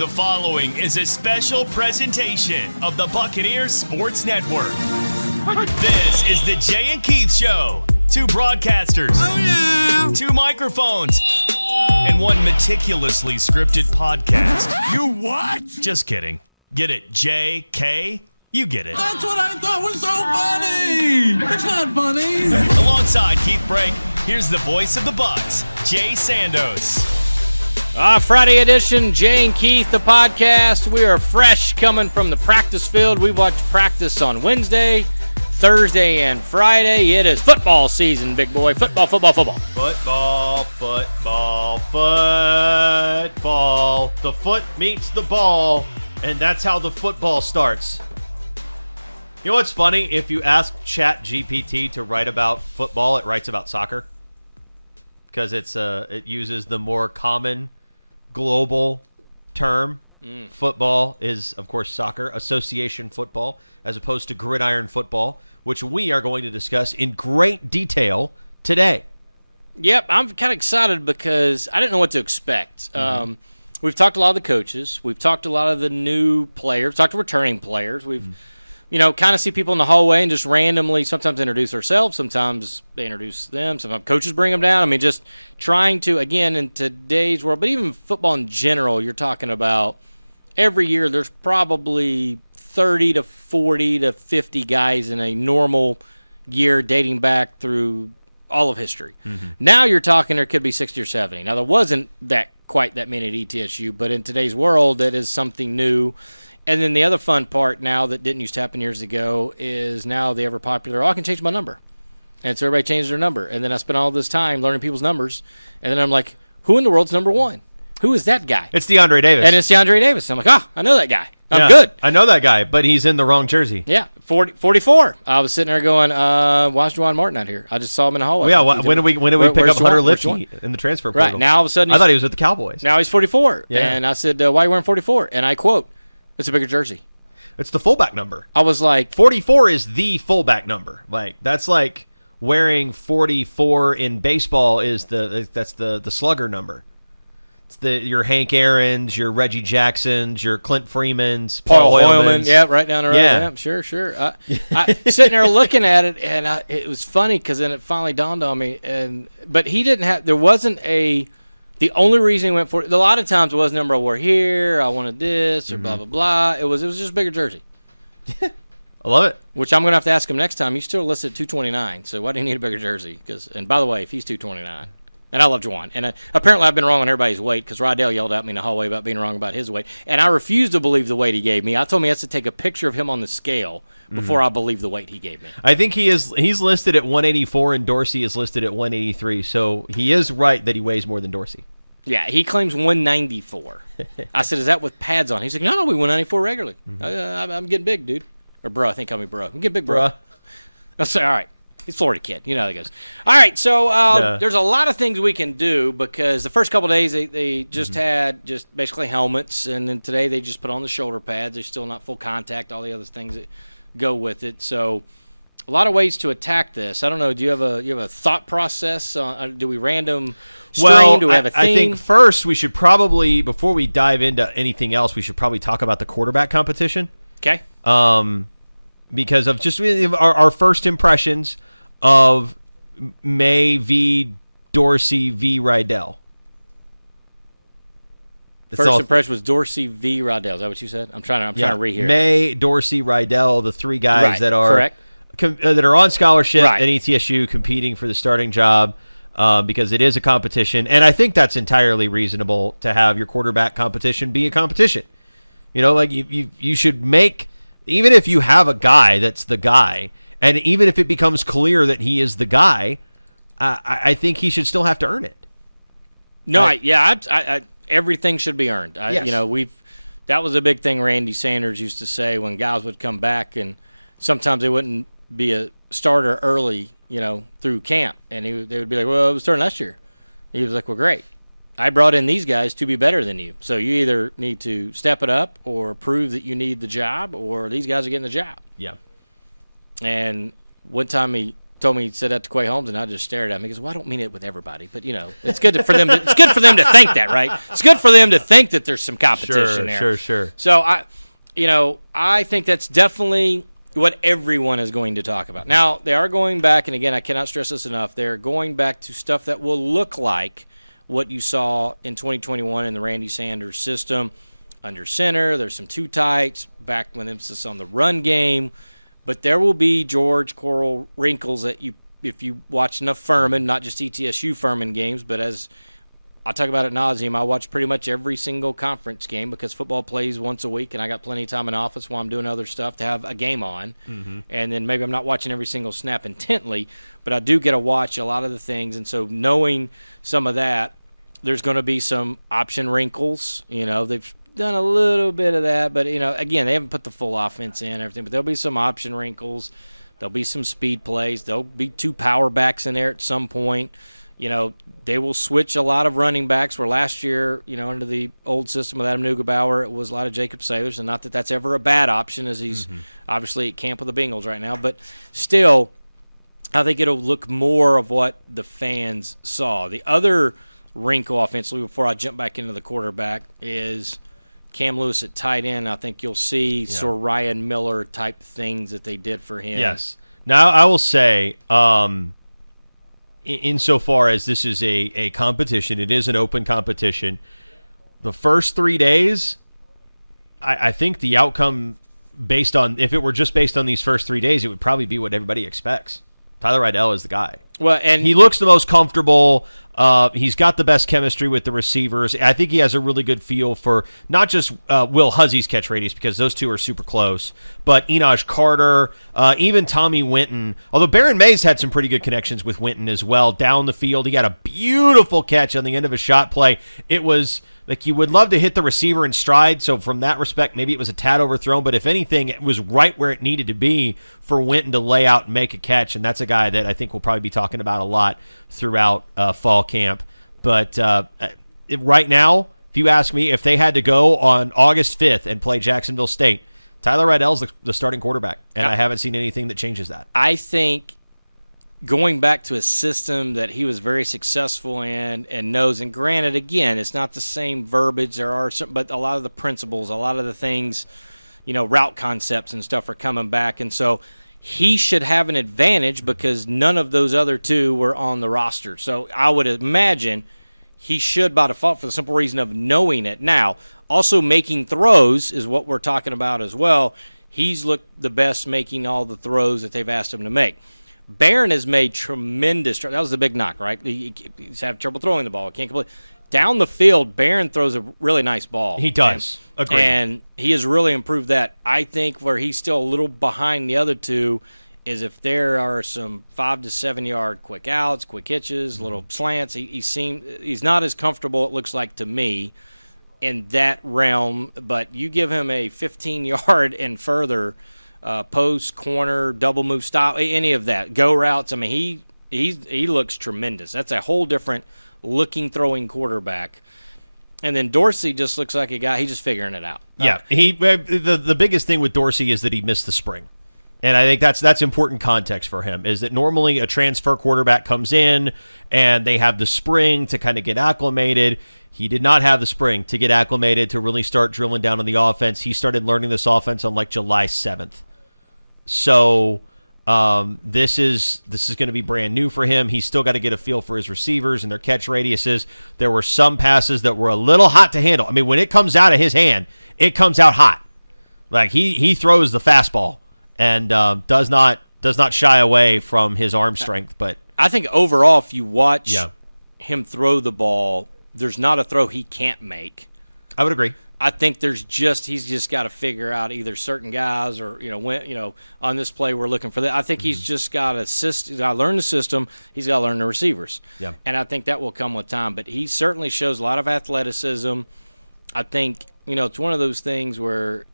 The following is a special presentation of the Buccaneers Sports Network. This is the Jay and Keith Show. Two broadcasters, two microphones, and one meticulously scripted podcast. You what? Just kidding. Get it, J.K.? You get it. That's what I thought was so funny. It's not funny. Alongside Keith Brake, here's the voice of the Bucs, Jay Sandos. Friday edition, Jay and Keith, the podcast. We are fresh coming from the practice field. We watched practice on Wednesday, Thursday, and Friday. It is football season, big boy. Football. Football. The foot meets the ball, and that's how the football starts. You know what's funny? If you ask ChatGPT to write about football, it writes about soccer. Because it uses the more common global term. Football is, of course, soccer, association football, as opposed to gridiron football, which we are going to discuss in great detail today. Yep, I'm kind of excited because I didn't know what to expect. We've talked to a lot of the coaches. We've talked to a lot of the new players, talked to returning players. We've kind of see people in the hallway and just randomly sometimes introduce ourselves. Sometimes they introduce them. Sometimes coaches bring them down. I mean, just trying to, again, in today's world, but even football in general, you're talking about every year there's probably 30 to 40 to 50 guys in a normal year dating back through all of history. Now you're talking there could be 60 or 70. Now, there wasn't quite that many at ETSU, but in today's world, that is something new. And then the other fun part now that didn't used to happen years ago is now the ever popular, I can change my number. And so everybody changed their number. And then I spent all this time learning people's numbers. And then I'm like, who in the world's number one? Who is that guy? It's DeAndre Davis. And it's DeAndre Davis. I'm like, I know that guy. I'm good. I know that guy, but he's in the wrong jersey. Yeah, 44. I was sitting there going, why is Juwan Martin out here? I just saw him in the hallway. Well, yeah, when did we pick up Hunter Lipke in the transfer portal? Right, now all of a sudden I thought he was with the Cowboys. Now he's 44. Yeah. And I said, why are you wearing 44? And I quote, it's a bigger jersey. It's the fullback number. I was like, 44 is the fullback number. Like that's like wearing 44 in baseball is that's the slugger number. It's your Hank Aaron's, your Reggie Jackson's, your Clint Freeman's, Paul Hoylman's. Yeah, right down the road. Yeah. Sure. I sitting there looking at it, and it was funny because then it finally dawned on me. But he didn't have. There wasn't a. The only reason he went for it, a lot of times it was number I wore here, I wanted this, or blah, blah, blah. It was just a bigger jersey. I love it. Which I'm going to have to ask him next time. He's still listed at 229, so why do you need a bigger jersey? And by the way, if he's 229, and I love Juwan, and apparently I've been wrong on everybody's weight because Rydell yelled at me in the hallway about being wrong about his weight, and I refuse to believe the weight he gave me. I told him he has to take a picture of him on the scale before I believe the weight he gave me. I think he's listed at 184, and Dorsey is listed at 183, so he is right that he weighs more than Dorsey. Yeah, he claims 194. I said, is that with pads on? He's like, no, we 194 regularly. I'm getting big, dude. Or bro, I think call me bro. I'm getting big, bro. I say, all right. He's a Florida kid. You know how that goes. All right, so there's a lot of things we can do because the first couple of days they just had just basically helmets, and then today they just put on the shoulder pads. They're still not full contact, all the other things that go with it. So a lot of ways to attack this. I don't know. Do you have a thought process? Do we random string? Well, do we have a theme? I think first we should probably, before we dive into anything else, we should probably talk about the quarterback competition. Okay. Because of just our first impressions of May v. Dorsey v. Rydell. First impression was Dorsey v. Rydell. Is that what you said? I'm trying to rehear. May, Dorsey, Rydell, the three guys that are correct. That are on scholarship at ETSU competing for the starting job because it is a competition. And I think that's entirely reasonable to have your quarterback competition be a competition. You know, like you should make, even if you have a guy that's the guy, and even if it becomes clear that he is the guy, I think he should still have to earn it. No, everything should be earned. Yes. That was a big thing Randy Sanders used to say when guys would come back, and sometimes they wouldn't be a starter early, through camp, and they would be like, well, I was starting last year. He was like, well, great. I brought in these guys to be better than you. So you either need to step it up or prove that you need the job, or these guys are getting the job. Yeah. And one time he told me he said that to Quay Holmes, and I just stared at him. He goes, "Well, I don't mean it with everybody, but it's good for them. It's good for them to think that, right? It's good for them to think that there's some competition there." Sure. So I think that's definitely what everyone is going to talk about. Now they are going back, and again, I cannot stress this enough. They're going back to stuff that will look like what you saw in 2021 in the Randy Sanders system. Under center, there's some two tights, back with emphasis on the run game. But there will be George Coral wrinkles that if you watch enough Furman, not just ETSU Furman games, but as I talk about it ad nauseum, I watch pretty much every single conference game because football plays once a week, and I got plenty of time in office while I'm doing other stuff to have a game on. Mm-hmm. And then maybe I'm not watching every single snap intently, but I do get to watch a lot of the things. And so knowing some of that, there's going to be some option wrinkles. They've done a little bit of that, but again, they haven't put the full offense in everything, but there'll be some option wrinkles. There'll be some speed plays. There'll be two power backs in there at some point. They will switch a lot of running backs, where last year, under the old system with Adam Neugebauer, it was a lot of Jacob Saylors, and not that that's ever a bad option, as he's obviously at camp with the Bengals right now, but still, I think it'll look more of what the fans saw. The other wrinkle offensively, before I jump back into the quarterback, is Cam Lewis at tight end. I think you'll see sort of Ryan Miller type things that they did for him. Yes. Now, I will say, insofar as this is a competition, it is an open competition. The first 3 days, I think the outcome if it were just based on these first 3 days, it would probably be what everybody expects. Tyler Rydell is the guy. Well, and he looks the most comfortable. He's got the best chemistry with the receivers. I think he has a really good feel for not just Will Huzzy's catch radius, because those two are super close, but Enosh Carter, even Tommy Winton. Although Baron Mays had some pretty good connections with Winton as well down the field. He got a beautiful catch on the end of a shot play. It was like you would love to hit the receiver in stride, so from that respect, maybe it was a tad overthrown, but if anything, it was right where it needed to be for Winton to lay out and make a catch, and that's a guy that I think we'll probably be talking about a lot throughout fall camp. But right now, if you ask me, if they had to go on August 5th and play Jacksonville State, Tyler Rydell's the starting quarterback, and I haven't seen anything that changes that. I think going back to a system that he was very successful in and knows, and granted, again, it's not the same verbiage. There are some, but a lot of the principles, a lot of the things, route concepts and stuff are coming back, and so he should have an advantage because none of those other two were on the roster. So I would imagine he should, by default, for the simple reason of knowing it. Now, also making throws is what we're talking about as well. He's looked the best making all the throws that they've asked him to make. Barron has made tremendous – that was the big knock, right? He's having trouble throwing the ball. Can't complete. Down the field, Barron throws a really nice ball. He does. Agreed. And he has really improved that. I think where he's still a little behind the other two is if there are some 5 to 7 yard quick outs, quick hitches, little slants. He's not as comfortable, it looks like to me, in that realm. But you give him a 15 yard and further post, corner, double move style, any of that, go routes. I mean, he looks tremendous. That's a whole different looking throwing quarterback. And then Dorsey just looks like a guy, he's just figuring it out. Yeah, the biggest thing with Dorsey is that he missed the spring. And I think that's important context for him, is that normally a transfer quarterback comes in and they have the spring to kind of get acclimated. He did not have the spring to get acclimated, to really start drilling down on the offense. He started learning this offense on like July 7th. So this is going to be brand new for him. He's still got to get a feel for his receivers and their catch radiuses. There were some passes that were a little hot to handle. I mean, when it comes out of his hand, it comes out hot. Like he throws the fastball and does not shy away from his arm strength. But I think overall, if you watch him throw the ball, there's not a throw he can't make. I would agree. I think he's just got to figure out either certain guys or when on this play we're looking for that. I think he's just got to learn the system. He's got to learn the receivers. Yeah. And I think that will come with time. But he certainly shows a lot of athleticism. I think it's one of those things where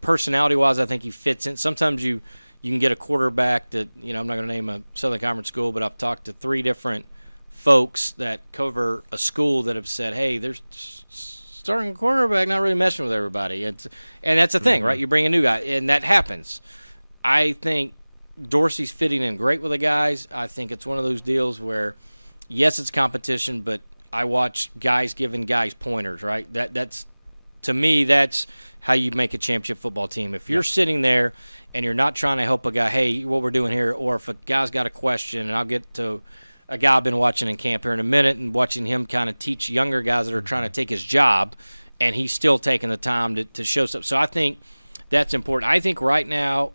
personality-wise, I think he fits in. Sometimes you can get a quarterback that I'm not going to name a Southern Conference school, but I've talked to 3 different folks that cover a school that have said, hey, there's starting quarterback not really meshing with everybody. And that's the thing, right? You bring a new guy, and that happens. I think Dorsey's fitting in great with the guys. I think it's one of those deals where, yes, it's competition, but I watch guys giving guys pointers, right? That's to me, that's how you make a championship football team. If you're sitting there and you're not trying to help a guy, hey, what we're doing here, or if a guy's got a question, and I'll get to a guy I've been watching in camp here in a minute and watching him kind of teach younger guys that are trying to take his job, and he's still taking the time to show stuff. So I think that's important. I think right now,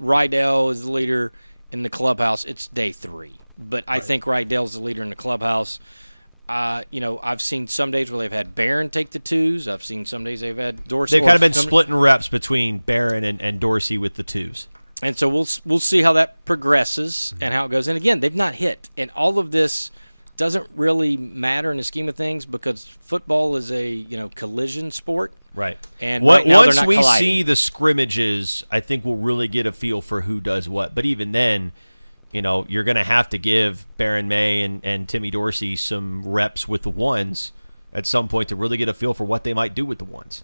Rydell is the leader in the clubhouse. It's day 3. But I think Rydell's the leader in the clubhouse. I've seen some days where they've had Barron take the 2s. I've seen some days they've had Dorsey. They've kind of been splitting reps between Barron and Dorsey with the 2s. And so we'll see how that progresses and how it goes. And, again, they've not hit. And all of this doesn't really matter in the scheme of things because football is a collision sport. Right. And right now once they're not we colliding. see the scrimmages, I think we'll really get a feel for who does what. But even then, you're going to have to give Barron May and Timmy Dorsey some reps with the 1s at some point to really get a feel for what they might do with the 1s.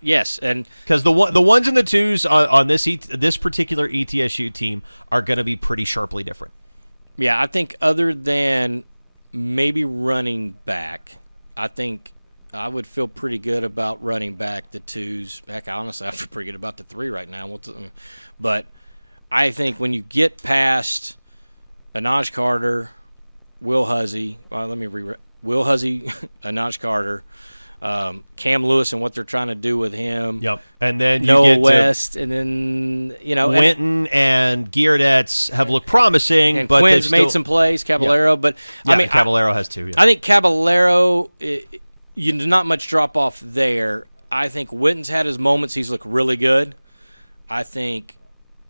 Yes, and because the 1s and the 2s on this particular ETSU team are going to be pretty sharply different. Yeah, I think other than maybe running back, I think I would feel pretty good about running back the 2s. Heck, honestly, I feel pretty good about the 3 right now. But I think when you get past Anaj Carter, Will Huzzy, Will Huzzy, Anaj Carter, Cam Lewis and what they're trying to do with him. Yep. And then you Noah get West, and then Winton and Giardetts have looked promising, and but Quinn's made some plays. Caballero, but Caballero has too. Yeah. I think Caballero, not much drop off there. I think Winton's had his moments. He's looked really good. I think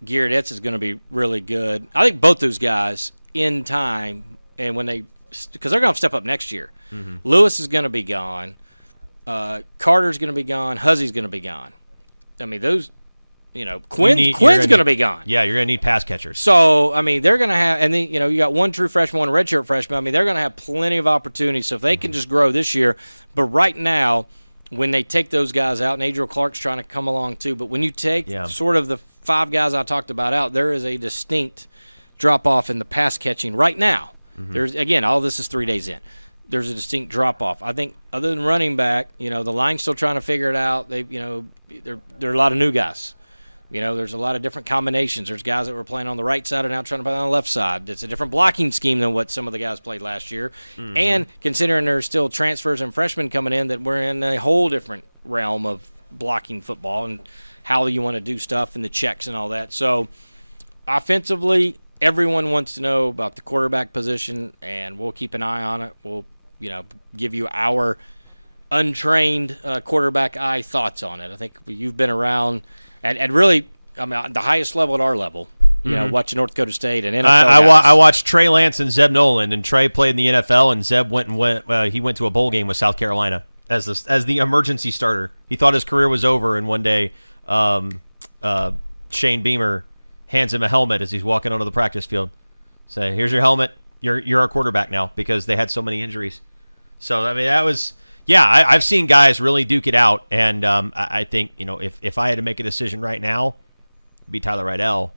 Giardetts is going to be really good. I think both those guys in time, and because they're going to have to step up next year. Mm-hmm. Lewis is going to be gone. Carter's going to be gone. Huzzy's going to be gone. I mean, those, Quinn's going to be gone. Yeah, you're going to need pass catchers. So, I mean, they're going to have, and then, you got one true freshman, one redshirt freshman. I mean, they're going to have plenty of opportunities. So if they can just grow this year, but right now, when they take those guys out, and Adriel Clark's trying to come along too, but when you take sort of the 5 guys I talked about out, there is a distinct drop-off in the pass catching right now. Mm-hmm. There's, again, all this is 3 days in. There's a distinct drop-off. I think other than running back, the line's still trying to figure it out. There are a lot of new guys. There's a lot of different combinations. There's guys that were playing on the right side and now trying to play on the left side. It's a different blocking scheme than what some of the guys played last year. Mm-hmm. And considering there's still transfers and freshmen coming in, that we're in a whole different realm of blocking football and how you want to do stuff and the checks and all that. So offensively, everyone wants to know about the quarterback position, and we'll keep an eye on it. We'll give you our untrained quarterback eye thoughts on it. I think you've been around at really, the highest level at our level, watching North Dakota State and NFL I watched Trey Lance and Zeb Nolan, and Trey played in the NFL, and Zeb went to a bowl game with South Carolina as the emergency starter. He thought his career was over, and one day Shane Beamer hands him a helmet as he's walking onto the practice field. Say, here's your helmet. You're our quarterback now, because they had so many injuries. So, I mean, that was – I've seen guys really duke it out, and I think, if I had to make a decision right now, it'd be Tyler Rydell.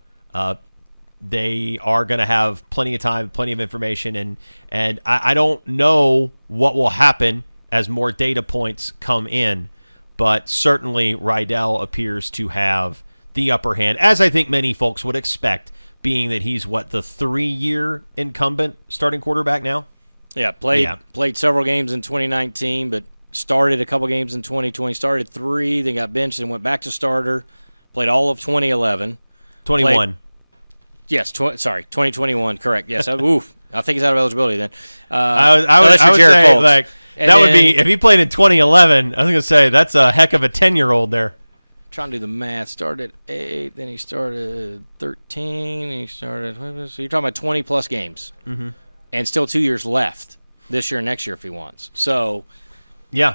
They are going to have plenty of time, plenty of information, and I don't know what will happen as more data points come in, but certainly Rydell appears to have the upper hand, as I think many folks would expect, being that he's, the 3-year incumbent starting quarterback now? Yeah, played several games in 2019, but started a couple games in 2020. Started 3, then got benched and went back to starter. Played all of 2011. 21. 2021, correct. Yes, I think he's out of eligibility then. I would say, that would be, if he played in 2011, I was going to say, that's a heck of a 10-year-old there. Trying to do the math. Started 8, then he started 13. He started. So you're talking about 20-plus games. Mm-hmm. And still 2 years left this year and next year if he wants. So,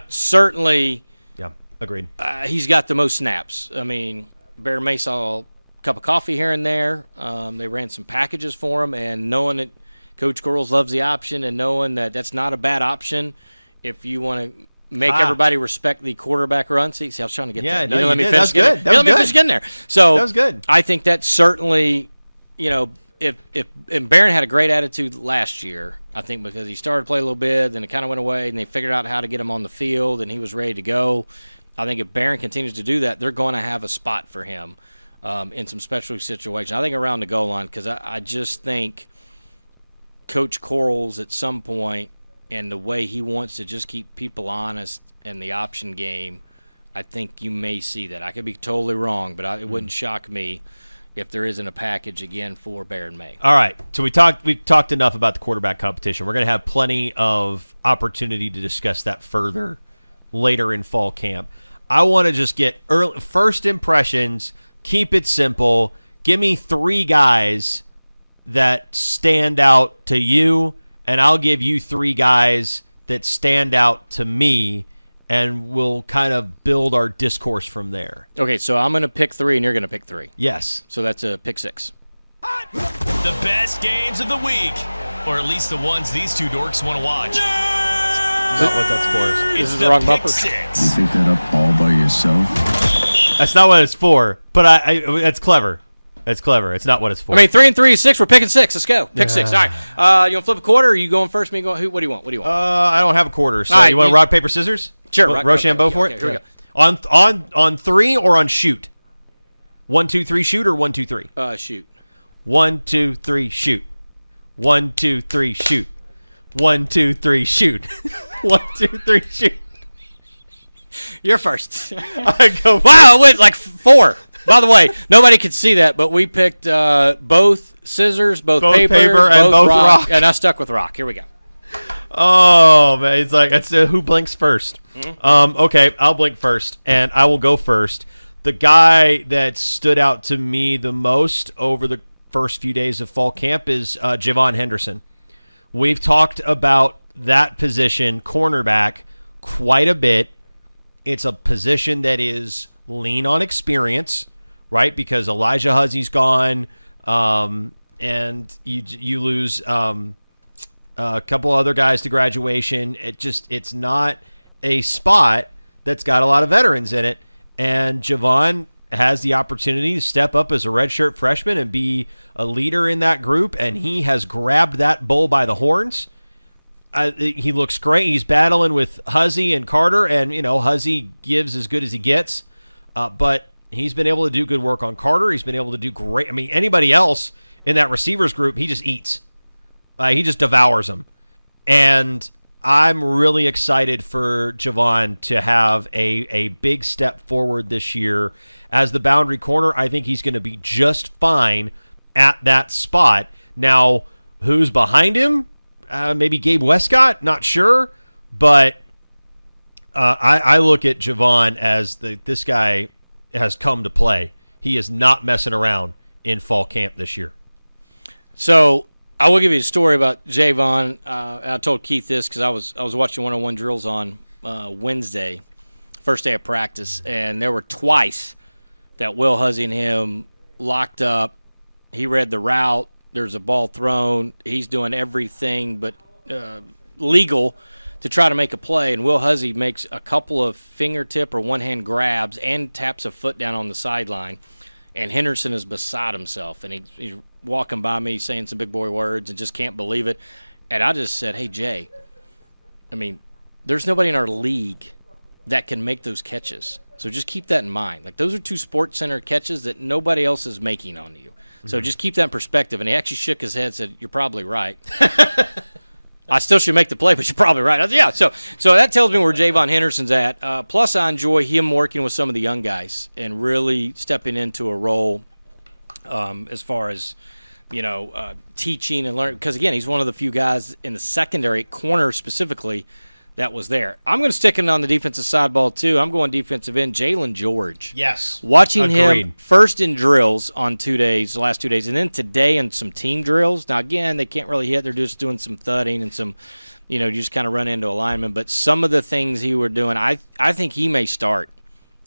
certainly. Yeah, agreed. He's got the most snaps. I mean, Bear May saw a cup of coffee here and there. They ran some packages for him, and knowing that Coach Corals loves the option and knowing that that's not a bad option if you want to make everybody respect the quarterback run. See, I was trying to get there. No, you let me did. finish. That was good. Let me finish getting there. So that was good. I think that certainly, if Barron had a great attitude last year, I think because he started to play a little bit, then it kind of went away, and they figured out how to get him on the field, and he was ready to go. I think if Barron continues to do that, they're going to have a spot for him in some special situations. I think around the goal line, because I just think Coach Corrals at some point, and the way he wants to just keep people honest in the option game, I think you may see that. I could be totally wrong, but it wouldn't shock me if there isn't a package again for Barron May. All right, so we've talked enough about the quarterback competition. We're going to have plenty of opportunity to discuss that further later in fall camp. I want to just get first impressions, keep it simple. Give me 3 guys that stand out to you, and I'll give you 3 guys that stand out to me, and we'll kind of build our discourse from there. Okay, so I'm going to pick 3, and you're going to pick 3. Yes. So that's a pick 6. The best games of the week, or at least the ones these two dorks want to watch. That's not what that's for. It's the wrong pick bumper. 6. You think that up all by yourself? That's not what it's for, but that's clever. That's clever. It's not what it's for. I mean, 3 and 3 is 6. We're picking 6. Let's go. Pick 6. All right. You want to flip a quarter, or are you going first? Me going? What do you want? I don't have a quarter, so All right, you want rock, paper, scissors? Sure. Rochambeau for it? Okay, here we go. On 3 or on shoot? 1, 2, 3, shoot, or 1, 2, 3? Shoot. 1, 2, 3, shoot. 1, 2, 3, shoot. 1, 2, 3, shoot. 1, 2, 3, shoot. You're first. I go. Wow, it went like 4. By the way, nobody could see that, but we picked both scissors, both paper, and both rock. and I stuck with rock. Here we go. Oh man, it's like that's who blinks first. Okay, I'll blink first, and I will go first. The guy that stood out to me the most over the first few days of fall camp is Javon Henderson. We've talked about that position, cornerback, quite a bit. It's a position that is lean on experience, right? Because Elijah Huzzy's gone, and you lose a couple other guys to graduation. It's not a spot that's got a lot of veterans in it, and Javon has the opportunity to step up as a redshirt freshman and be a leader in that group, and he has grabbed that bull by the horns. He looks great. He's battling with Huzzy and Carter, and Huzzy gives as good as he gets, but he's been able to do good work on Carter. He's been able to do great. I mean, anybody else in that receivers group, he just eats. He just devours them. And I'm really excited for Javon to have a big step forward this year. As the boundary corner, I think he's going to be just fine at that spot. Now, who's behind him? Maybe Gabe Westcott? Not sure. But I look at Javon as this guy has come to play. He is not messing around in fall camp this year. So I will give you a story about Javon. I told Keith this because I was watching one-on-one drills on Wednesday, first day of practice, and there were twice that Will Huzzy and him locked up. He read the route. There's a ball thrown. He's doing everything but legal to try to make a play, and Will Huzzy makes a couple of fingertip or one-hand grabs and taps a foot down on the sideline, and Henderson is beside himself, and he's walking by me saying some big boy words and just can't believe it. And I just said, hey, Jay, I mean, there's nobody in our league that can make those catches. So just keep that in mind. Like, those are 2 Sports Center catches that nobody else is making on you. So just keep that in perspective. And he actually shook his head and said, you're probably right. I still should make the play, but you're probably right. I said, yeah, so that tells me where Javon Henderson's at. Plus, I enjoy him working with some of the young guys and really stepping into a role as far as, teaching and learning. Because, again, he's one of the few guys in the secondary, corner specifically, that was there. I'm going to stick it on the defensive side ball, too. I'm going defensive end, Jalen George. Yes. Watching Agreed. him first in drills on 2 days, the last 2 days, and then today in some team drills. Now, again, they can't really hit. They're just doing some thudding and some, you just kind of run into alignment. But some of the things he were doing, I think he may start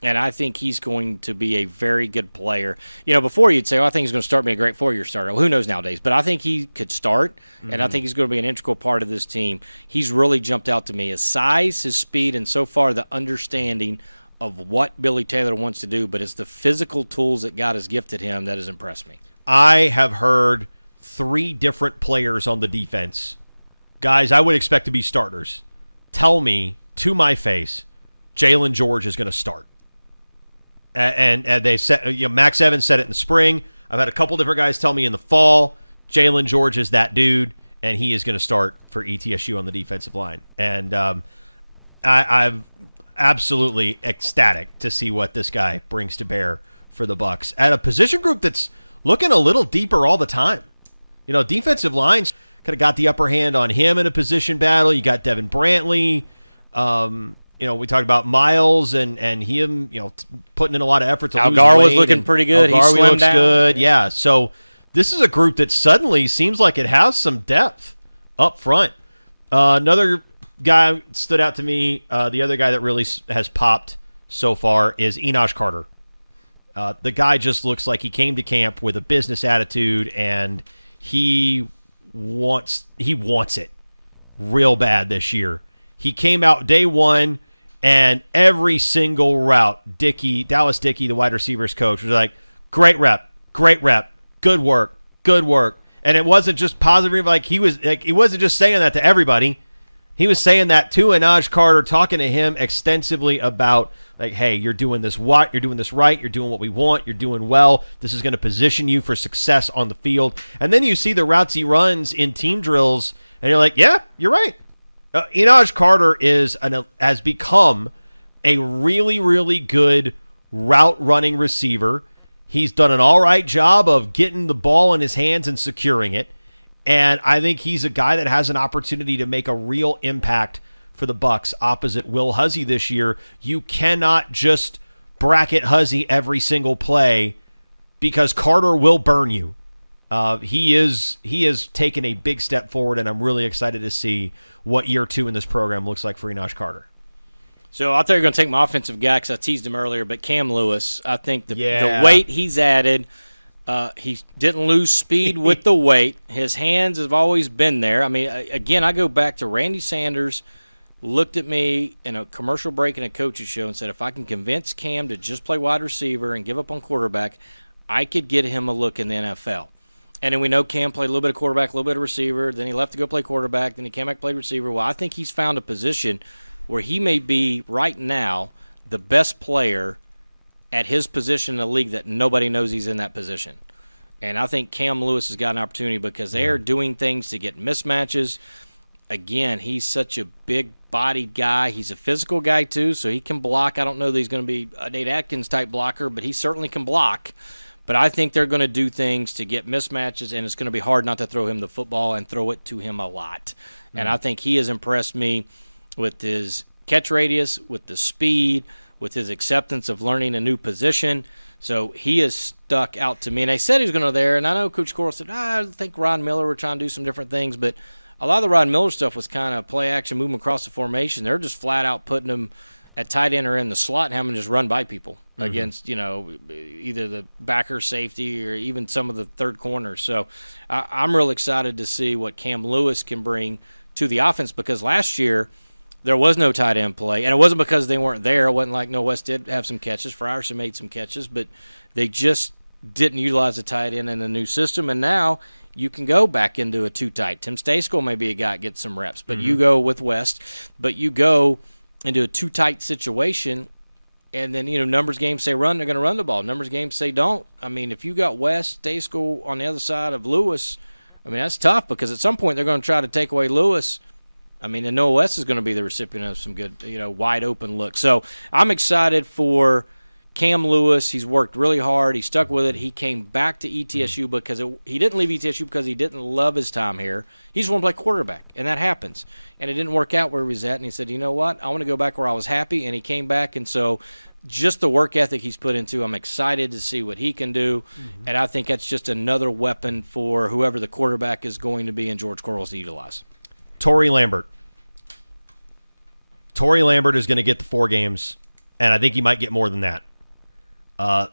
And I think he's going to be a very good player. Before you'd say, I think he's going to start being a great 4-year starter. Well, who knows nowadays? But I think he could start, and I think he's going to be an integral part of this team. He's really jumped out to me. His size, his speed, and so far the understanding of what Billy Taylor wants to do, but it's the physical tools that God has gifted him that has impressed me. I have heard 3 different players on the defense, guys I would expect to be starters, tell me to my face Jalen George is going to start. And they said, Max Evans said it in the spring. I've had a couple different guys tell me in the fall, Jalen George is that dude, and he is going to start for ETSU on the defensive line. And I'm absolutely ecstatic to see what this guy brings to bear for the Bucs at a position group that's looking a little deeper all the time. Defensive lines kind of got the upper hand on him in a position battle. You got Devin Brantley. We talked about Miles and him, putting in a lot of effort to lose weight. Algar was looking pretty good. He slimmed looks down. good. Yeah. So this is a group that suddenly seems like it has some depth up front. Another guy stood out to me. The other guy that really has popped so far is Enosh Carter. The guy just looks like he came to camp with a business attitude, and he wants it real bad this year. He came out day one, and every single route, Dallas Dickey, the wide receivers coach, was like, great rep, good work. And it wasn't just positive. He wasn't just saying that to everybody. He was saying that to Enosh Carter, talking to him extensively about, hey, you're doing this right, you're doing what we want, you're doing well. This is going to position you for success on the field. And then you see the routes he runs in team drills, and you're like, yeah, you're right. Enosh Carter has become a really, really good route-running receiver. He's done an all right job of getting the ball in his hands and securing it. And I think he's a guy that has an opportunity to make a real impact for the Bucs opposite Will Huzzy this year. You cannot just bracket Huzzy every single play because Carter will burn you. He has taken a big step forward, and I'm really excited to see what year 2 in this program looks like for Enosh Carter. So I thought you were going to take my offensive guy because I teased him earlier, but Cam Lewis, I think the weight he's added, he didn't lose speed with the weight. His hands have always been there. I mean, again, I go back to Randy Sanders looked at me in a commercial break in a coach's show and said, if I can convince Cam to just play wide receiver and give up on quarterback, I could get him a look in the NFL. And then we know Cam played a little bit of quarterback, a little bit of receiver. Then he left to go play quarterback. Then he came back, played receiver. Well, I think he's found a position where he may be right now the best player at his position in the league that nobody knows he's in that position. And I think Cam Lewis has got an opportunity because they are doing things to get mismatches. Again, he's such a big-bodied guy. He's a physical guy, too, so he can block. I don't know that he's going to be a Nate Atkins-type blocker, but he certainly can block. But I think they're going to do things to get mismatches, and it's going to be hard not to throw him the football and throw it to him a lot. Mm-hmm. And I think he has impressed me with his catch radius, with the speed, with his acceptance of learning a new position. So he has stuck out to me. And they said he was going to there, and I know Coach Coral said, I think Ron Miller were trying to do some different things, but a lot of the Ron Miller stuff was kind of play action, moving across the formation. They're just flat out putting him at tight end or in the slot and having him just run by people against, either the backer, safety, or even some of the third corners. So I'm real excited to see what Cam Lewis can bring to the offense because last year there was no tight end play, and it wasn't because they weren't there. It wasn't like No West did have some catches. Frierson made some catches, but they just didn't utilize the tight end in the new system, and now you can go back into a two-tight. Tim Stayskull may be a guy that gets some reps, but you go with West, but you go into a two-tight situation, and then, numbers games say run, they're going to run the ball. Numbers games say don't. I mean, if you got West, Stayskull on the other side of Lewis, I mean, that's tough because at some point they're going to try to take away Lewis. I mean, and Noah West is going to be the recipient of some good, wide-open looks. So I'm excited for Cam Lewis. He's worked really hard. He stuck with it. He came back to ETSU because he didn't leave ETSU because he didn't love his time here. He just wanted to play quarterback, and that happens. And it didn't work out where he was at, and he said, you know what, I want to go back where I was happy, and he came back. And so just the work ethic he's put into, I'm excited to see what he can do. And I think that's just another weapon for whoever the quarterback is going to be in George Corals to utilize. Tory Lambert. Tory Lambert is going to get the 4 games and I think he might get more than that.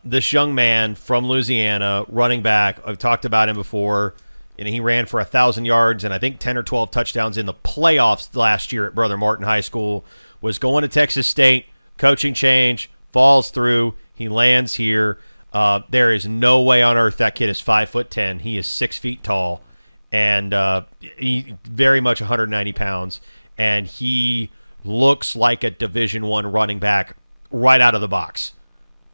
This young man from Louisiana, running back, I've talked about him before, and he ran for 1,000 yards and I think 10 or 12 touchdowns in the playoffs last year at Brother Martin High School, was going to Texas State, coaching change, falls through, he lands here. There is no way on earth that kid is 5'10". He is 6 feet tall, and he very much 190 pounds, and he looks like a Division I running back right out of the box.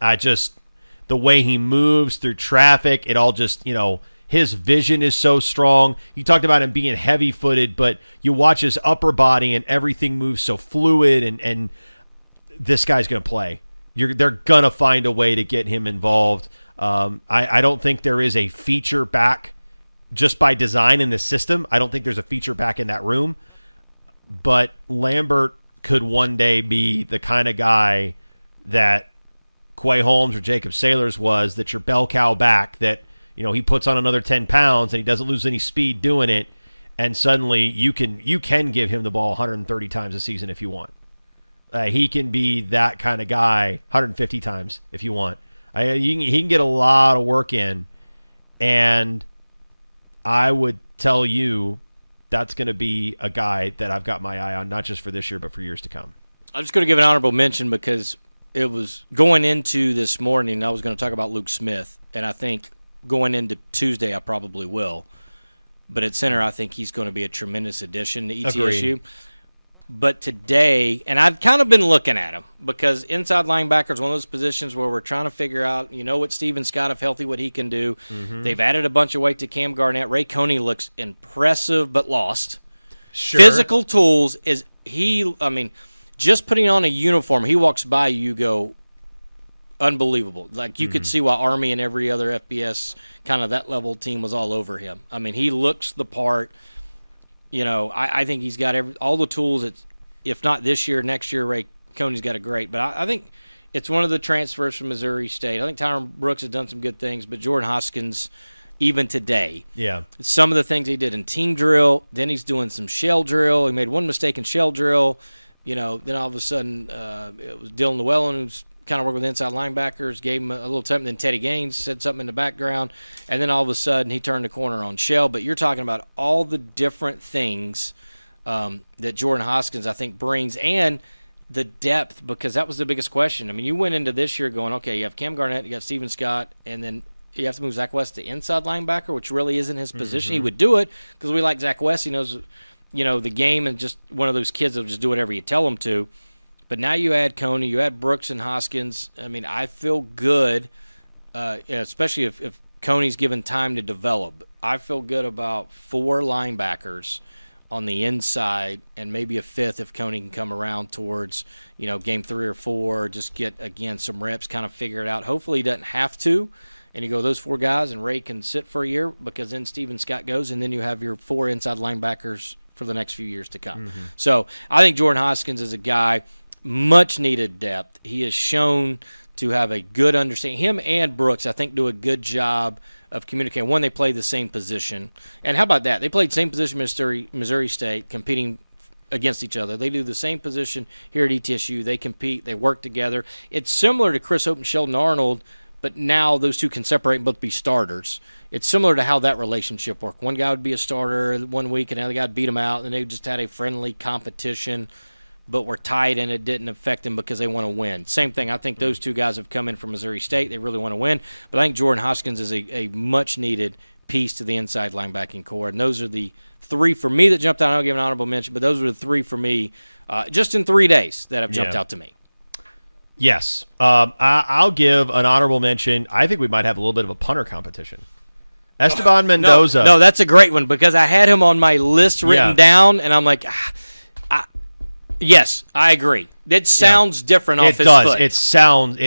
The way he moves through traffic, it all just, his vision is so strong. You talked about him being heavy-footed, but you watch his upper body and everything moves so fluid, and this guy's going to play. They're going to find a way to get him involved. I don't think there is a feature back just by design in the system. I don't think there's a feature back in that room. But Lambert could one day be the kind of guy that Quay Holmes or Jacob Saylors was, that your bell cow back, that he puts on another 10 pounds and he doesn't lose any speed doing it, and suddenly you can give him the ball 130 times a season if you want. He can be that kind of guy 150 times if you want. He can get a lot of work in, and I would tell you that's going to be a guy that I've got my eye on, not just for this year but for years to come. I'm just going to give an honorable mention because it was going into this morning, I was going to talk about Luke Smith, and I think going into Tuesday I probably will. But at center, I think he's going to be a tremendous addition to ETSU. Agreed. But today, and I've kind of been looking at him, because inside linebacker is one of those positions where we're trying to figure out, what Steven Scott, if healthy, what he can do. Mm-hmm. They've added a bunch of weight to Cam Garnett. Ray Coney looks impressive but lost. Sure. Physical tools just putting on a uniform, he walks by you go, unbelievable. Like you could see why Army and every other FBS kind of that level team was all over him. He looks the part. I think he's got all the tools. If not this year, next year, Ray Coney's got a great. But I think it's one of the transfers from Missouri State. I think Tyron Brooks has done some good things, but Jordan Hoskins, even today, some of the things he did in team drill, then he's doing some shell drill. He made one mistake in shell drill. Then all of a sudden it was Dylan Llewellyn who's kind of worked with inside linebackers, gave him a little something. Then Teddy Gaines said something in the background, and then all of a sudden he turned the corner on shell. But you're talking about all the different things that Jordan Hoskins, I think, brings, and the depth, because that was the biggest question. You went into this year going, okay, you have Cam Garnett, you got Steven Scott, and then you have to move Zach West to inside linebacker, which really isn't his position. He would do it because we like Zach West. He knows, the game, and just one of those kids that will just do whatever you tell him to. But now you add Coney, you add Brooks and Hoskins. I feel good, especially if Coney's given time to develop. I feel good about 4 linebackers on the inside, and maybe a 5th if Coney can come around towards, game 3 or 4, just get, again, some reps, kind of figure it out. Hopefully he doesn't have to, and you go those 4 guys, and Ray can sit for a year, because then Steven Scott goes, and then you have your 4 inside linebackers for the next few years to come. Mm-hmm. So I think Jordan Hoskins is a guy, much needed depth. He has shown to have a good understanding. Him and Brooks, I think, do a good job of communicating. One, they play the same position. And how about that? They played the same position Missouri State, competing against each other. They do the same position here at ETSU. They compete. They work together. It's similar to Chris Hope and Sheldon Arnold, but now those two can separate and both be starters. It's similar to how that relationship worked. One guy would be a starter one week, and the other guy would beat him out, and they just had a friendly competition, but were tight, and it didn't affect them because they want to win. Same thing. I think those two guys have come in from Missouri State. They really want to win. But I think Jordan Hoskins is a much-needed piece to the inside linebacking core. And those are the 3 for me that jumped out. I'll give an honorable mention, but those are the 3 for me just in 3 days that have jumped out to me. Yes. I'll give an honorable mention. I think we might have a little bit of a punter competition. Esteban Mendoza. No, that's a great one, because I had him on my list written down, and I'm like, yes, I agree. It sounds different off his foot. It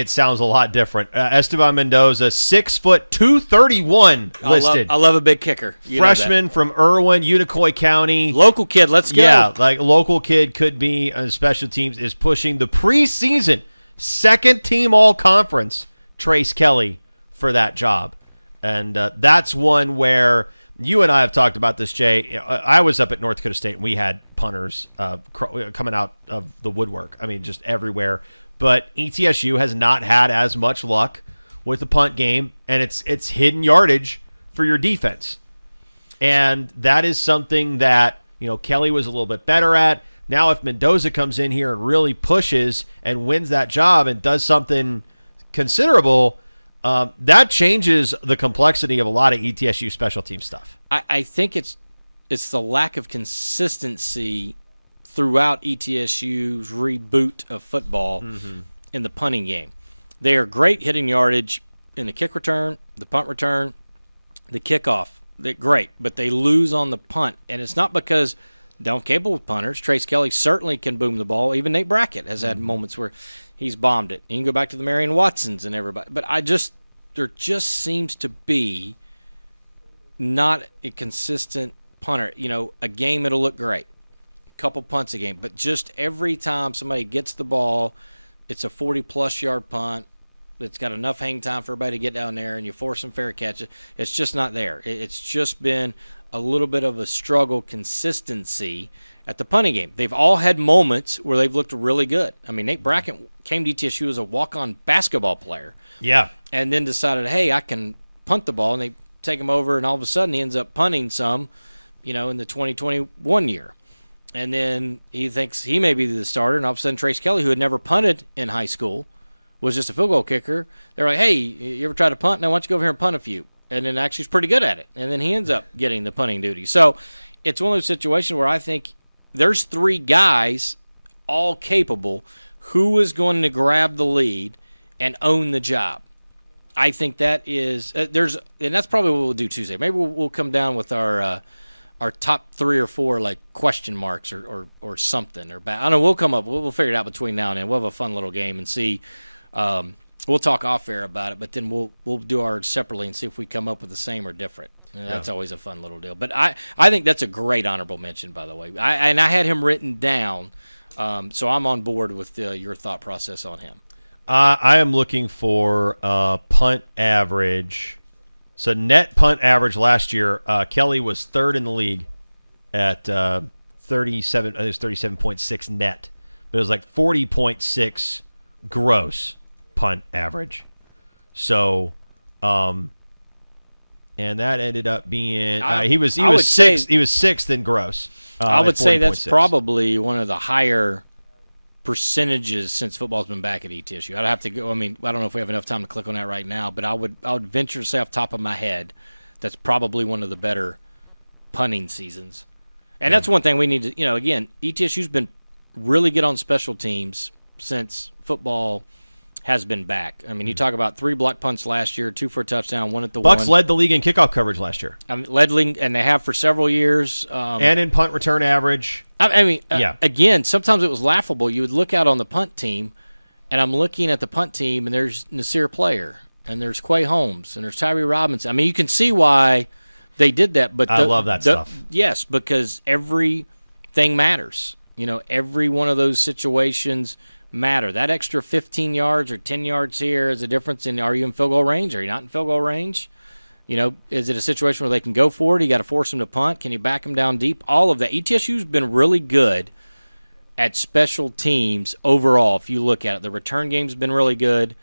sounds a lot different. Esteban Mendoza, 6 foot 231 listed. I love a big kicker. Freshman from Irwin, Unicoi County. Local kid, let's go. Yeah, local kid could be on special teams, is pushing the preseason second team all-conference Trace Kelly for that job. And that's one where you and I have talked about this, Jay. I was up at North Dakota State, and we had punters coming out of the woodwork. Just everywhere. but ETSU has not had as much luck with the punt game, and it's hidden yardage for your defense. And that is something that, Kelly was a little bit better at. Now if Mendoza comes in here and really pushes and wins that job and does something considerable, that changes the complexity of a lot of ETSU special team stuff. I think it's the lack of consistency throughout ETSU's reboot of football in the punting game. They are great hitting yardage in the kick return, the punt return, the kickoff. They're great, but they lose on the punt. And it's not because they're capable punters. Trace Kelly certainly can boom the ball. Even Nate Brackett has had moments where he's bombed it. And you can go back to the Marion Watsons and everybody. But there just seems to be not a consistent punter. A game it'll look great. A couple punts a game. But just every time somebody gets the ball, it's a 40-plus yard punt. It's got enough hang time for everybody to get down there, and you force them fair catch. It's just not there. It's just been a little bit of a struggle consistency at the punting game. They've all had moments where they've looked really good. I mean, Nate Brackett came to ETSU as a walk-on basketball player. Yeah. And then decided, hey, I can punt the ball, and they take him over, and all of a sudden he ends up punting some, in the 2021 year. And then he thinks he may be the starter, and all of a sudden Trace Kelly, who had never punted in high school, was just a field goal kicker. They're like, hey, you ever tried to punt? Now why don't you go over here and punt a few? And then actually he's pretty good at it. And then he ends up getting the punting duty. So it's one of those situations where I think there's three guys all capable who is going to grab the lead and own the job. I think that is and that's probably what we'll do Tuesday. Maybe we'll come down with our top 3 or 4 like question marks or something or I don't know. We'll come up. We'll figure it out between now and then. We'll have a fun little game and see. We'll talk off air about it, but then we'll do ours separately and see if we come up with the same or different. And that's always a fun little deal. But I think that's a great honorable mention, by the way. I had him written down, so I'm on board with your thought process on him. I am looking for punt average. So net punt average last year, Kelly was third in the league at 37. I think it was 37.6 net, but it was like 40.6 gross punt average. So, and that ended up being he was sixth. He was sixth in gross. I would say that's probably one of the higher percentages since football's been back at ETSU. I'd have to go. I mean, I don't know if we have enough time to click on that right now, but I would venture to say off the top of my head that's probably one of the better punting seasons. And that's one thing we need to. Again, ETSU's been really good on special teams since football has been back. I mean, you talk about 3 block punts last year, 2 for a touchdown, 1 at the Bucks one. led the league in kickoff coverage last year. And they have for several years. And in punt return average. Again, sometimes it was laughable. You would look out on the punt team, and I'm looking at the punt team, and there's Nasir Player, and there's Quay Holmes, and there's Tyree Robinson. I mean, you can see why they did that. But I love that stuff. Yes, because everything matters. Every one of those situations matter. That extra 15 yards or 10 yards here is a difference in are you in field goal range? Are you not in field goal range? Is it a situation where they can go for it? You got to force them to punt. Can you back them down deep? All of that. ETSU's been really good at special teams overall. If you look at it, the return game's been really good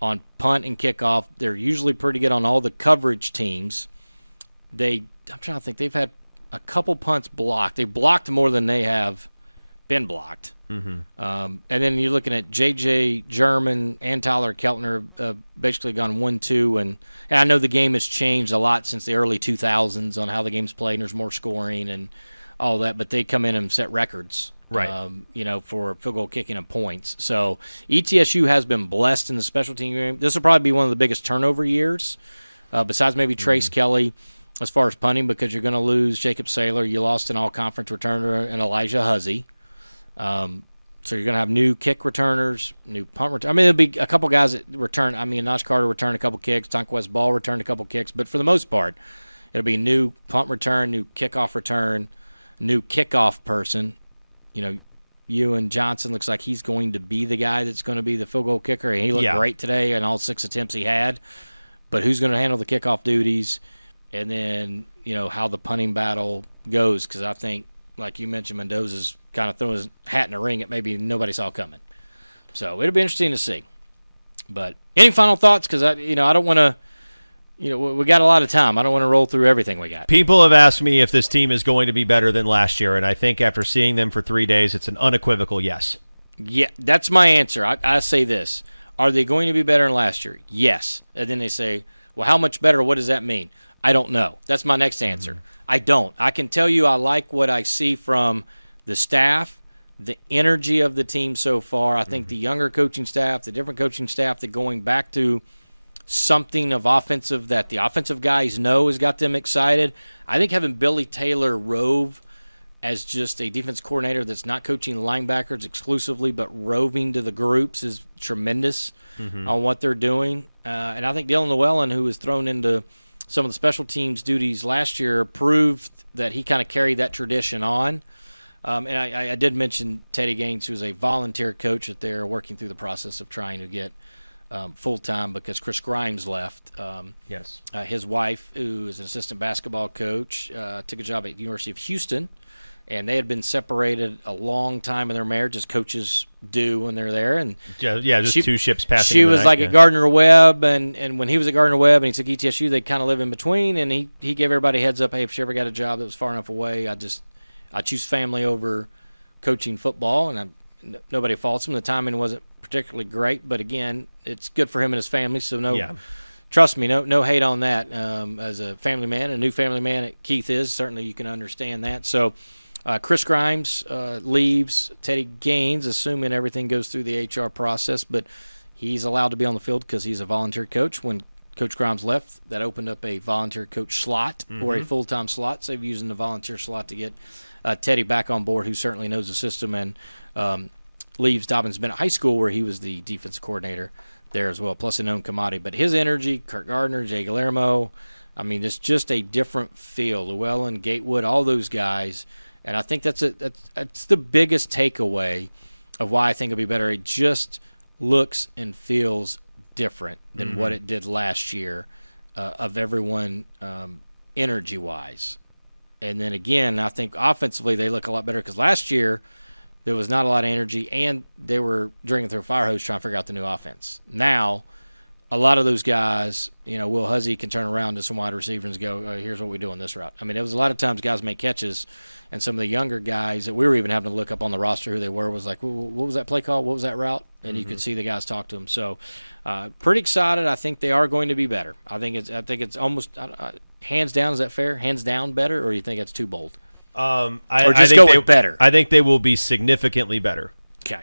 on punt and kickoff. They're usually pretty good on all the coverage teams. I'm trying to think. They've had a couple punts blocked. They blocked more than they have been blocked. Mm-hmm. And then you're looking at J.J. German and Tyler Keltner basically gone 1-2. And I know the game has changed a lot since the early 2000s on how the game's played, and there's more scoring and all that. But they come in and set records, right? For field goal kicking and points. So ETSU has been blessed in the special team game. This will probably be one of the biggest turnover years, besides maybe Trace Kelly, as far as punting, because you're going to lose Jacob Saylor. You lost an all-conference returner and Elijah Huzzy. So you're going to have new kick returners, new punt returners. I mean, there'll be a couple guys that return. I mean, Naj Carter returned a couple kicks. Tonquest Ball returned a couple kicks. But for the most part, it'll be new punt return, new kickoff return, new kickoff person. Ewan Johnson looks like he's going to be the guy that's going to be the field goal kicker. And he looked great today in all 6 attempts he had. But who's going to handle the kickoff duties? And then, how the punting battle goes. Because I think, like you mentioned, Mendoza's kind of throwing his hat in the ring that maybe nobody saw coming. So it'll be interesting to see. But any final thoughts? Because I don't want to. We got a lot of time. I don't want to roll through everything we got. People have asked me if this team is going to be better than last year, and I think after seeing them for 3 days, it's an unequivocal yes. Yeah, that's my answer. I say this. Are they going to be better than last year? Yes. And then they say, well, how much better? What does that mean? I don't know. That's my next answer. Mm-hmm. I don't. I can tell you I like what I see from the staff, the energy of the team so far. I think the younger coaching staff, the different coaching staff, that going back to something of offensive that the offensive guys know has got them excited. I think having Billy Taylor rove as just a defense coordinator that's not coaching linebackers exclusively but roving to the groups is tremendous on what they're doing. And I think Dylan Llewellyn, who was thrown into some of the special teams duties last year, proved that he kind of carried that tradition on. And I did mention Teddy Gaines, who's a volunteer coach that they're working through the process of trying to get full-time because Chris Grimes left. Yes. His wife, who is an assistant basketball coach, took a job at the University of Houston, and they had been separated a long time in their marriage, as coaches do when they're there. And just two ships passing. She was like at Gardner-Webb, and when he was at Gardner-Webb and he took ETSU, they kind of live in between, and he gave everybody a heads up, hey, if she ever got a job that was far enough away, I choose family over coaching football, and nobody faults him. The timing wasn't particularly great, but again, it's good for him and his family. So trust me, no hate on that. As a family man, a new family man at Keith is, certainly you can understand that. So Chris Grimes leaves. Teddy Gaines, assuming everything goes through the HR process, but he's allowed to be on the field because he's a volunteer coach. When Coach Grimes left, that opened up a volunteer coach slot or a full-time slot. So they're using the volunteer slot to get Teddy back on board, who certainly knows the system and leaves Dobbins Bennett High School, where he was the defensive coordinator there as well, plus a known commodity. But his energy, Kurt Gardner, Jay Guillermo, I mean, it's just a different feel. Llewellyn, Gatewood, all those guys. And I think that's the biggest takeaway of why I think it'll be better. It just looks and feels different than what it did last year of everyone energy-wise. And then, again, I think offensively they look a lot better because last year there was not a lot of energy, and they were drinking through a fire hose trying to figure out the new offense. Now, a lot of those guys, Will Huzzy can turn around to some wide receivers and go, here's what we do on this route. I mean, it was a lot of times guys make catches, and some of the younger guys that we were even having to look up on the roster who they were was like, what was that play call? What was that route? And you could see the guys talk to them. So pretty excited. I think they are going to be better. I think it's almost hands down. Is that fair? Hands down better, or you think it's too bold? I think go with better. I think they will be significantly better. Okay.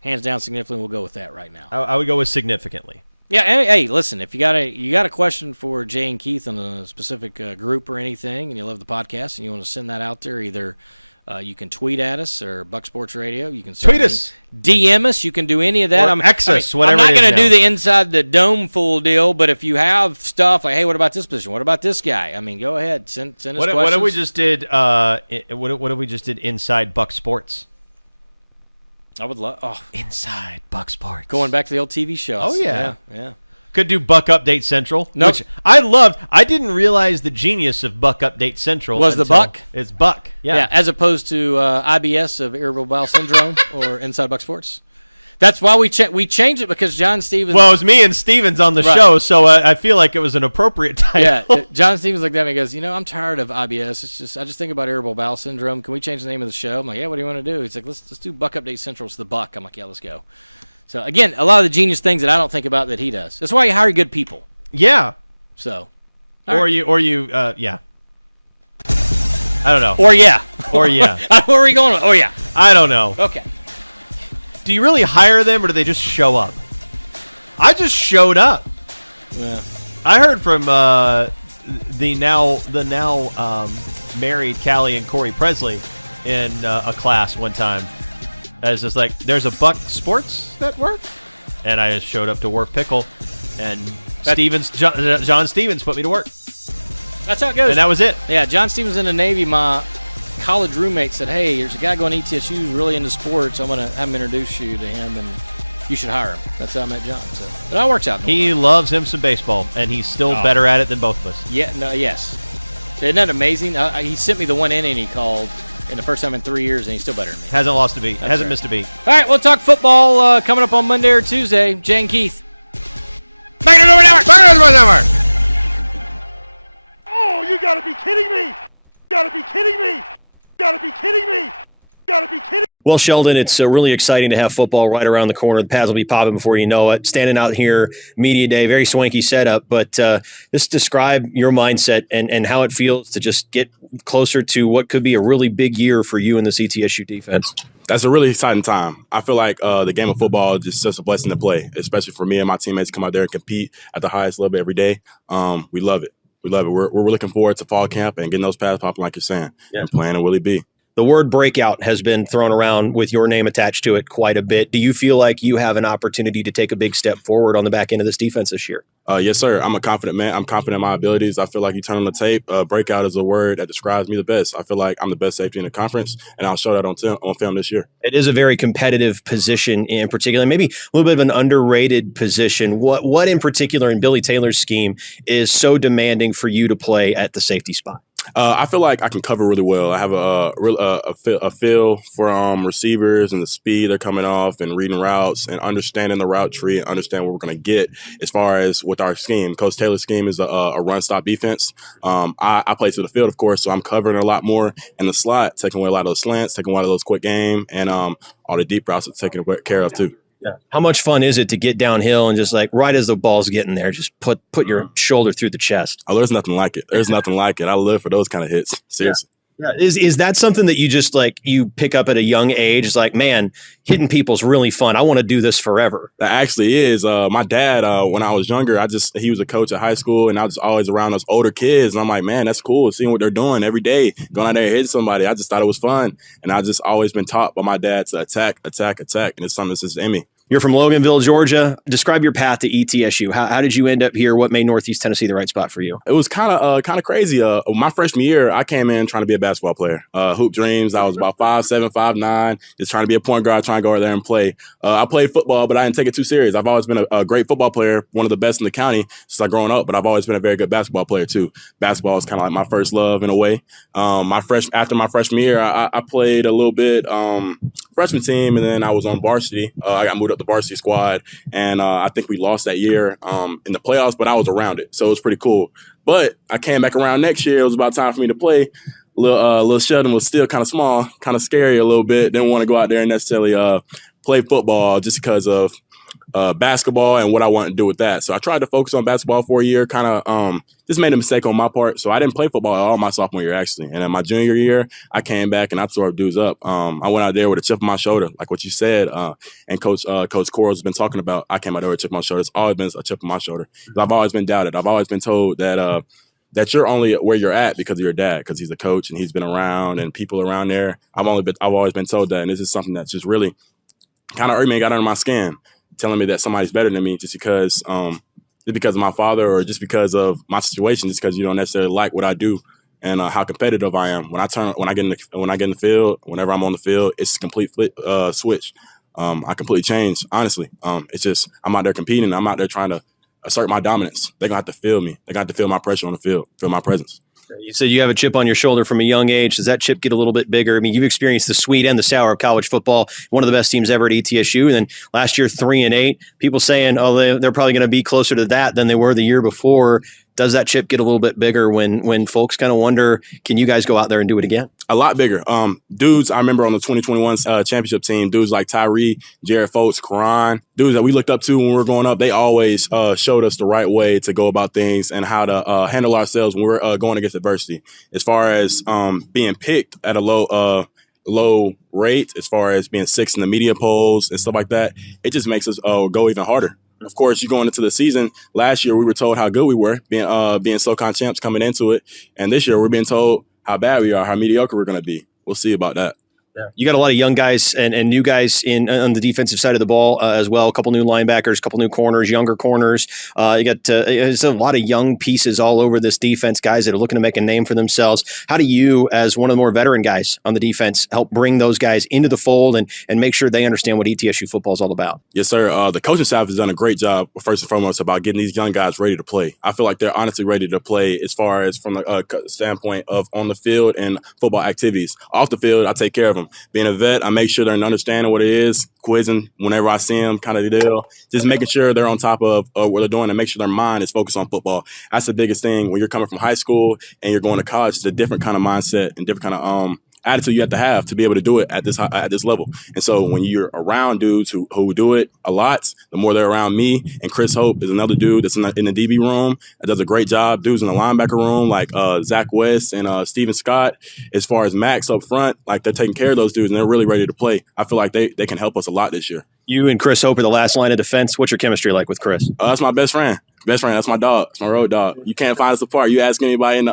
Hands down, significantly. We'll go with that right now. I would go with significantly. Yeah. Hey, listen. If you got a question for Jay and Keith on a specific group or anything, and you love the podcast and you want to send that out there, either you can tweet at us or Buck Sports Radio. You can tweet us, DM us. You can do any of that. Or X whatever. I'm not going to do the inside the dome full deal, but if you have stuff like, hey, what about this position? What about this guy? I mean, go ahead, send us questions. What if we just did? What if we just did Inside Buck Sports? I would love Inside Buck Sports. Going back to the old TV shows. Oh yeah. Yeah. Could do Buck Update Central, which I loved. I didn't realize the genius of Buck Update Central was the Buck. It's Buck, yeah. As opposed to IBS of Irritable Bowel Syndrome or Inside Buck Sports. That's why we changed it because John Stevens. Well, it was me and Stevens on the show, so I feel like it was an appropriate title. Yeah, John Stevens looked at me and goes, I'm tired of IBS. I just think about Irritable Bowel Syndrome. Can we change the name of the show? I'm like, yeah. What do you want to do? He's like, let's do Buck Update Central. It's the Buck. I'm like, yeah, let's go. So, again, a lot of the genius things that I don't think about that he does. That's why you hire good people. Yeah. So. Or you, yeah. I don't know. Or yeah. Or yeah. Where are we going with? Oh, yeah. I don't know. Okay. Do you really hire them or do they just show up? I just showed up. Yeah. I heard from the now married Callie and Corey Presley in a class one time. I was just like, there's a Buck Sports Network? And I just showed up to Wharf Pickle, and John Stevens put me to work. That's how it goes. And that was it. Yeah, John Stevens in the Navy. My college roommate said, hey, there's a guy going to ETSU who's really into sports. I'm going to have him introduce you to him, and you should hire him. That's how I met John. So it all works out. He loves him some baseball, and he's still better at it than both of us. Yeah, no, yes. Isn't that amazing? He sent me the one inning he called. in the first time in 3 years, and he's still better than me. Hasn't lost a beat. Hasn't right. missed a beat. All right, we'll talk football coming up on Monday or Tuesday. Jay and Keith. Oh, you gotta be kidding me! Gotta be kidding me! Gotta be kidding me! Gotta be kidding me! Well, Sheldon, it's really exciting to have football right around the corner. The pads will be popping before you know it. Standing out here, media day, very swanky setup. But just describe your mindset and how it feels to just get closer to what could be a really big year for you in this ETSU defense. That's a really exciting time. I feel like the game of football is just such a blessing to play, especially for me and my teammates to come out there and compete at the highest level every day. We love it. We love it. We're looking forward to fall camp and getting those pads popping like you're saying and playing in Willie B. The word breakout has been thrown around with your name attached to it quite a bit. Do you feel like you have an opportunity to take a big step forward on the back end of this defense this year? Yes, sir. I'm a confident man. I'm confident in my abilities. I feel like you turn on the tape. Breakout is a word that describes me the best. I feel like I'm the best safety in the conference, and I'll show that on film this year. It is a very competitive position in particular, maybe a little bit of an underrated position. What in particular in Billy Taylor's scheme is so demanding for you to play at the safety spot? I feel like I can cover really well. I have a feel for receivers and the speed they're coming off and reading routes and understanding the route tree and understand what we're going to get as far as with our scheme. Coach Taylor's scheme is a run-stop defense. I play to the field, of course, so I'm covering a lot more in the slot, taking away a lot of those slants, taking away a lot of those quick game, and all the deep routes are taken care of too. Yeah. How much fun is it to get downhill and just like right as the ball's getting there, just put your shoulder through the chest? Oh, there's nothing like it. There's nothing like it. I live for those kind of hits. Seriously. Yeah. Is that something that you just like you pick up at a young age? It's like, man, hitting people's really fun. I want to do this forever. That actually is. My dad, when I was younger, he was a coach at high school, and I was always around those older kids. And I'm like, man, that's cool. Seeing what they're doing every day, going out there and hitting somebody. I just thought it was fun. And I just always been taught by my dad to attack. And it's something that's just in me. You're from Loganville, Georgia. Describe your path to ETSU. How did you end up here? What made Northeast Tennessee the right spot for you? It was kind of crazy. My freshman year, I came in trying to be a basketball player. Hoop dreams. I was about 5'7", 5'9", just trying to be a point guard, trying to go over there and play. I played football, but I didn't take it too serious. I've always been a great football player, one of the best in the county since I growing up, but I've always been a very good basketball player too. Basketball is kind of like my first love in a way. After my freshman year, I played a little bit freshman team, and then I was on varsity. I got moved up to varsity squad, and I think we lost that year in the playoffs, but I was around it, so it was pretty cool. But I came back around next year. It was about time for me to play. Little Sheldon was still kind of small, kind of scary a little bit. Didn't want to go out there and necessarily play football just because of basketball and what I wanted to do with that. So I tried to focus on basketball for a year, kind of just made a mistake on my part. So I didn't play football at all my sophomore year, actually. And in my junior year, I came back and I tore dudes up. I went out there with a chip on my shoulder, like what you said. And Coach Coral's been talking about, I came out there with a chip on my shoulder. It's always been a chip on my shoulder. I've always been doubted. I've always been told that that you're only where you're at because of your dad, because he's a coach and he's been around and people around there. I've always been told that. And this is something that's just really kind of irked me and got under my skin, telling me that somebody's better than me just because of my father or just because of my situation, just because you don't necessarily like what I do and how competitive I am. When I get in the field, whenever I'm on the field, it's a complete switch. I completely change, honestly. It's just I'm out there competing. I'm out there trying to assert my dominance. They're going to have to feel me. They're going to have to feel my pressure on the field, feel my presence. You said you have a chip on your shoulder from a young age. Does that chip get a little bit bigger? I mean, you've experienced the sweet and the sour of college football, one of the best teams ever at ETSU. And then last year, 3-8. People saying, oh, they're probably going to be closer to that than they were the year before. Does that chip get a little bit bigger when folks kind of wonder, can you guys go out there and do it again? A lot bigger. Dudes, I remember on the 2021 championship team, dudes like Tyree, Jared Foltz, Karan, dudes that we looked up to when we were growing up, they always showed us the right way to go about things and how to handle ourselves when we're going against adversity. As far as being picked at a low rate, as far as being sixth in the media polls and stuff like that, it just makes us go even harder. Of course, you're going into the season. Last year, we were told how good we were, being SoCon champs coming into it. And this year, we're being told how bad we are, how mediocre we're going to be. We'll see about that. Yeah. You got a lot of young guys and new guys on the defensive side of the ball as well. A couple new linebackers, a couple new corners, younger corners. You got there's a lot of young pieces all over this defense, guys that are looking to make a name for themselves. How do you, as one of the more veteran guys on the defense, help bring those guys into the fold and make sure they understand what ETSU football is all about? Yes, sir. The coaching staff has done a great job, first and foremost, about getting these young guys ready to play. I feel like they're honestly ready to play as far as from the standpoint of on the field and football activities. Off the field, I take care of them. Being a vet, I make sure they're understanding what it is, quizzing whenever I see them, kind of the deal. Just making sure they're on top of what they're doing and make sure their mind is focused on football. That's the biggest thing when you're coming from high school and you're going to college. It's a different kind of mindset and different kind of attitude you have to be able to do it at this level. And so when you're around dudes who do it a lot, the more they're around me. And Chris Hope is another dude that's in the DB room that does a great job. Dudes in the linebacker room like Zach West and Steven Scott. As far as Max up front, like they're taking care of those dudes and they're really ready to play. I feel like they can help us a lot this year. You and Chris Hope are the last line of defense. What's your chemistry like with Chris? That's my best friend. That's my dog. It's my road dog. You can't find us apart. You ask anybody in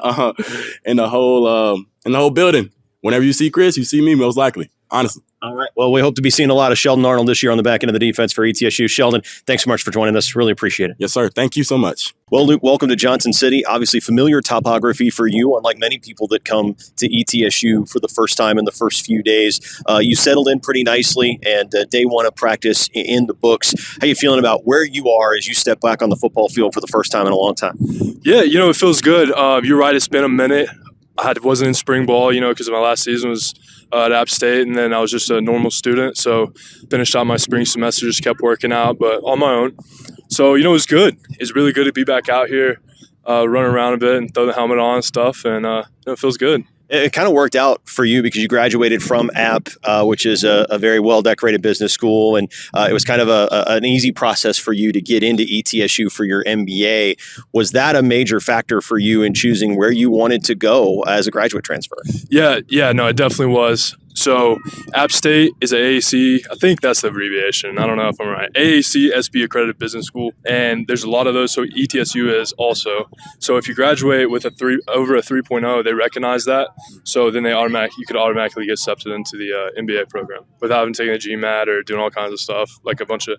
the whole building. Whenever you see Chris, you see me most likely, honestly. All right. Well, we hope to be seeing a lot of Sheldon Arnold this year on the back end of the defense for ETSU. Sheldon, thanks so much for joining us. Really appreciate it. Yes, sir. Thank you so much. Well, Luke, welcome to Johnson City. Obviously familiar topography for you, unlike many people that come to ETSU for the first time in the first few days. You settled in pretty nicely, and day one of practice in the books. How you feeling about where you are as you step back on the football field for the first time in a long time? Yeah, it feels good. You're right. It's been a minute. I wasn't in spring ball, because my last season was at App State, and then I was just a normal student. So finished out my spring semester, just kept working out, but on my own. So, it was good. It's really good to be back out here, run around a bit and throw the helmet on and stuff, and it feels good. It kind of worked out for you because you graduated from App, which is a very well-decorated business school, and it was kind of an easy process for you to get into ETSU for your MBA. Was that a major factor for you in choosing where you wanted to go as a graduate transfer? Yeah, no, it definitely was. So App State is an AAC. I think that's the abbreviation. I don't know if I'm right. AAC SB accredited business school, and there's a lot of those. So ETSU is also. So if you graduate with over a 3.0, they recognize that. So then you could automatically get accepted into the MBA program without having taken a GMAT or doing all kinds of stuff, like a bunch of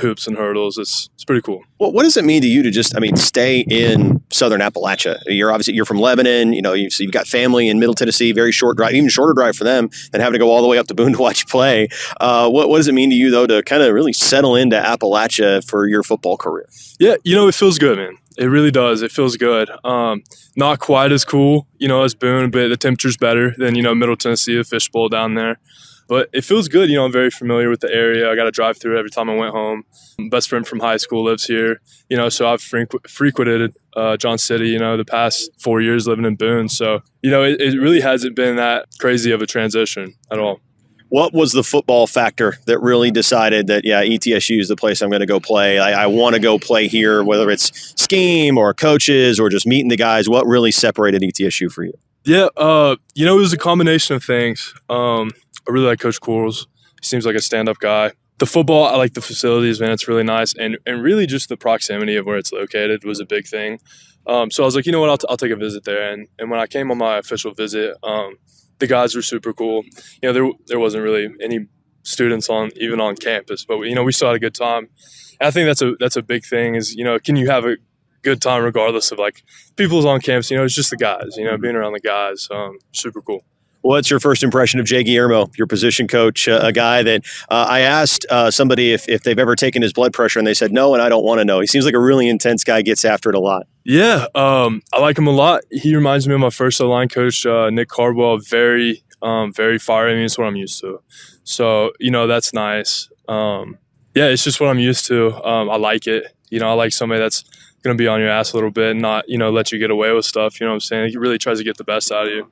hoops and hurdles. It's pretty cool. Well, what does it mean to you to just, stay in Southern Appalachia? You're from Lebanon, you've got family in Middle Tennessee, very short drive, even shorter drive for them than having to go all the way up to Boone to watch you play. What does it mean to you, though, to kind of really settle into Appalachia for your football career? Yeah, it feels good, man. It really does. It feels good. Not quite as cool, as Boone, but the temperature's better than, Middle Tennessee, the fishbowl down there. But it feels good. I'm very familiar with the area. I got to drive through every time I went home. Best friend from high school lives here, so I've frequented John City, the past 4 years living in Boone. So, it really hasn't been that crazy of a transition at all. What was the football factor that really decided that, ETSU is the place I'm going to go play? I want to go play here, whether it's scheme or coaches or just meeting the guys. What really separated ETSU for you? Yeah, it was a combination of things. I really like Coach Quarles. He seems like a stand-up guy. The football, I like the facilities, man. It's really nice. And really just the proximity of where it's located was a big thing. So I was like, you know what, I'll take a visit there. And when I came on my official visit, the guys were super cool. There wasn't really any students even on campus, but we still had a good time. And I think that's a big thing is, can you have a good time regardless of like people's on campus? It's just the guys, being around the guys, super cool. What's your first impression of Jay Guillermo, your position coach, a guy that I asked somebody if they've ever taken his blood pressure, and they said no, and I don't want to know. He seems like a really intense guy, gets after it a lot. Yeah, I like him a lot. He reminds me of my first O-line coach, Nick Cardwell, very fiery. It's what I'm used to. So, that's nice. It's just what I'm used to. I like it. I like somebody that's going to be on your ass a little bit and not, let you get away with stuff. You know what I'm saying? He really tries to get the best out of you.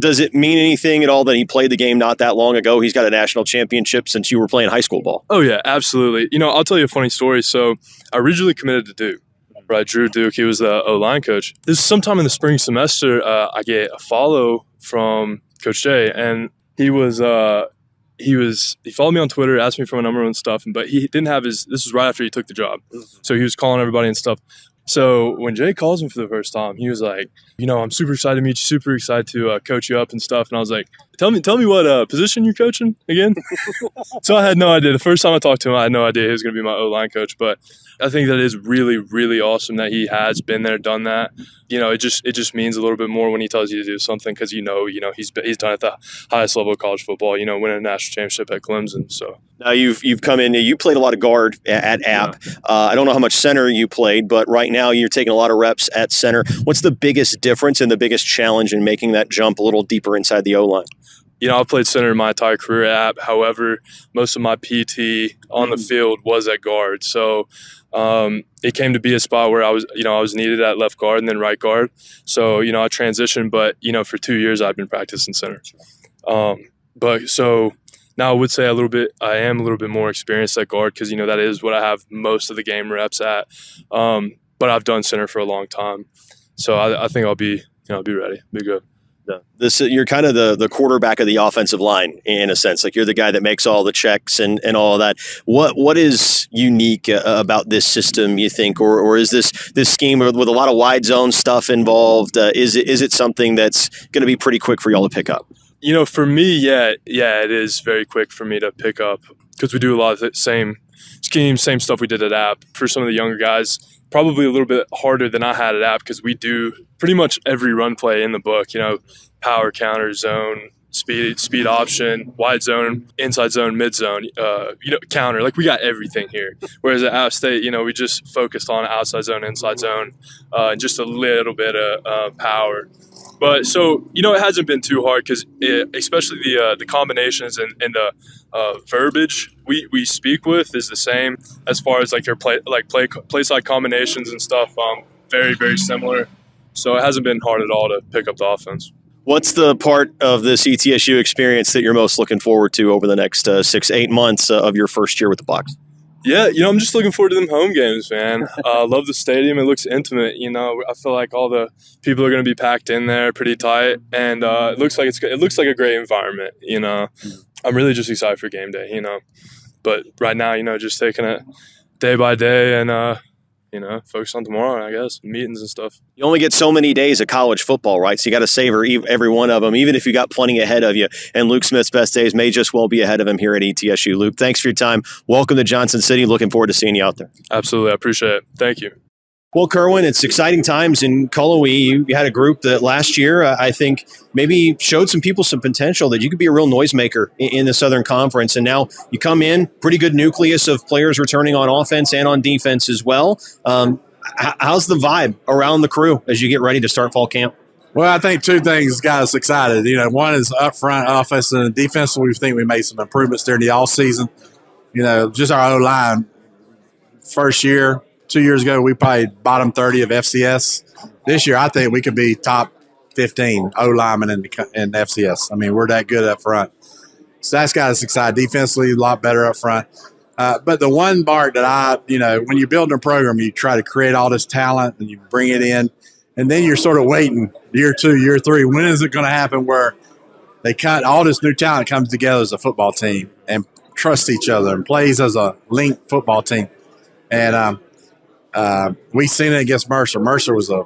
Does it mean anything at all that he played the game not that long ago? He's got a national championship since you were playing high school ball. Oh, yeah, absolutely. I'll tell you a funny story. So I originally committed to Duke, right? Drew Duke, he was the O-line coach. This is sometime in the spring semester, I get a follow from Coach Jay, and he followed me on Twitter, asked me for my number and stuff, but he didn't have this was right after he took the job. So he was calling everybody and stuff. So when Jay calls me for the first time, he was like, I'm super excited to meet you, super excited to coach you up and stuff. And I was like, Tell me what position you're coaching again. So I had no idea. The first time I talked to him, I had no idea he was going to be my O-line coach. But I think that is really, really awesome that he has been there, done that. It just means a little bit more when he tells you to do something because he's done it at the highest level of college football. Winning a national championship at Clemson. So now you've come in. You played a lot of guard at App. Yeah. I don't know how much center you played, but right now you're taking a lot of reps at center. What's the biggest difference and the biggest challenge in making that jump a little deeper inside the O-line? I've played center my entire career at App. However, most of my PT on the field was at guard. So it came to be a spot where I was needed at left guard and then right guard. So, I transitioned, but, for 2 years I've been practicing center. But so now I would say I am a little bit more experienced at guard because, that is what I have most of the game reps at. But I've done center for a long time. So I think I'll be ready, be good. You're kind of the quarterback of the offensive line in a sense. Like you're the guy that makes all the checks and all of that. What is unique about this system, you think, or is this scheme with a lot of wide zone stuff involved? Is it something that's going to be pretty quick for y'all to pick up? For me, yeah, it is very quick for me to pick up because we do a lot of the same schemes, same stuff we did at App. For some of the younger guys, probably a little bit harder than I had at App because we do pretty much every run play in the book, power, counter, zone, speed option, wide zone, inside zone, mid zone, counter. Like we got everything here. Whereas at App State, we just focused on outside zone, inside zone, and just a little bit of power. But so, it hasn't been too hard because especially the combinations and the verbiage we speak with is the same as far as like your play side combinations and stuff. Very, very similar. So it hasn't been hard at all to pick up the offense. What's the part of this ETSU experience that you're most looking forward to over the next 6-8 months of your first year with the Bucs? Yeah, I'm just looking forward to them home games, man. I love the stadium. It looks intimate. I feel like all the people are going to be packed in there pretty tight, and it looks like a great environment. I'm really just excited for game day. But right now, just taking it day by day and focus on tomorrow, I guess, meetings and stuff. You only get so many days of college football, right? So you got to savor every one of them, even if you got plenty ahead of you. And Luke Smith's best days may just well be ahead of him here at ETSU. Luke, thanks for your time. Welcome to Johnson City. Looking forward to seeing you out there. Absolutely. I appreciate it. Thank you. Well, Kerwin, it's exciting times in Cullowhee. You had a group that last year, I think, maybe showed some people some potential that you could be a real noisemaker in the Southern Conference. And now you come in, pretty good nucleus of players returning on offense and on defense as well. How's the vibe around the crew as you get ready to start fall camp? Well, I think two things got us excited. One is up front, offense and defense. We think we made some improvements during the offseason. Just our O-line. First year, 2 years ago, we probably bottom 30 of FCS. This year, I think we could be top 15 O-linemen in FCS. I mean, we're that good up front. So that's got us excited. Defensively, a lot better up front. But the one part that when you're building a program, you try to create all this talent and you bring it in, and then you're sort of waiting year 2, year 3. When is it going to happen where all this new talent comes together as a football team and trusts each other and plays as a linked football team? And we seen it against Mercer. Mercer was a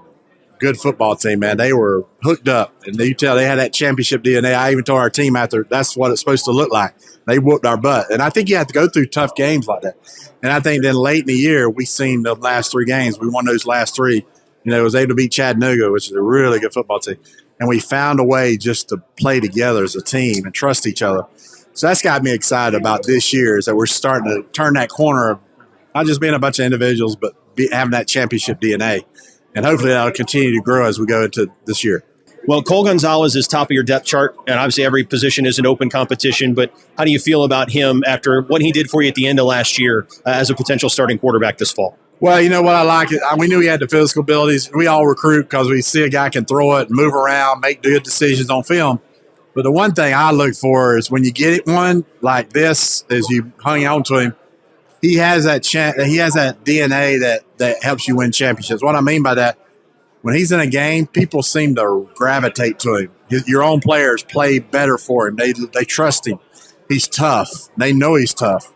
good football team, man. They were hooked up, and you tell they had that championship DNA. I even told our team after that's what it's supposed to look like. They whooped our butt, and I think you have to go through tough games like that. And I think then late in the year, we seen the last 3 games. We won those last 3. Was able to beat Chattanooga, which is a really good football team, and we found a way just to play together as a team and trust each other. So that's got me excited about this year is that we're starting to turn that corner of not just being a bunch of individuals, but having that championship DNA. And hopefully that'll continue to grow as we go into this year. Well, Cole Gonzalez is top of your depth chart, and obviously every position is an open competition, but how do you feel about him after what he did for you at the end of last year as a potential starting quarterback this fall? Well, you know what I like? We knew he had the physical abilities. We all recruit because we see a guy can throw it, move around, make good decisions on film. But the one thing I look for is when you get one like this, as you hung on to him, he has that DNA that helps you win championships. What I mean by that, when he's in a game, people seem to gravitate to him. Your own players play better for him. They trust him. He's tough. They know he's tough.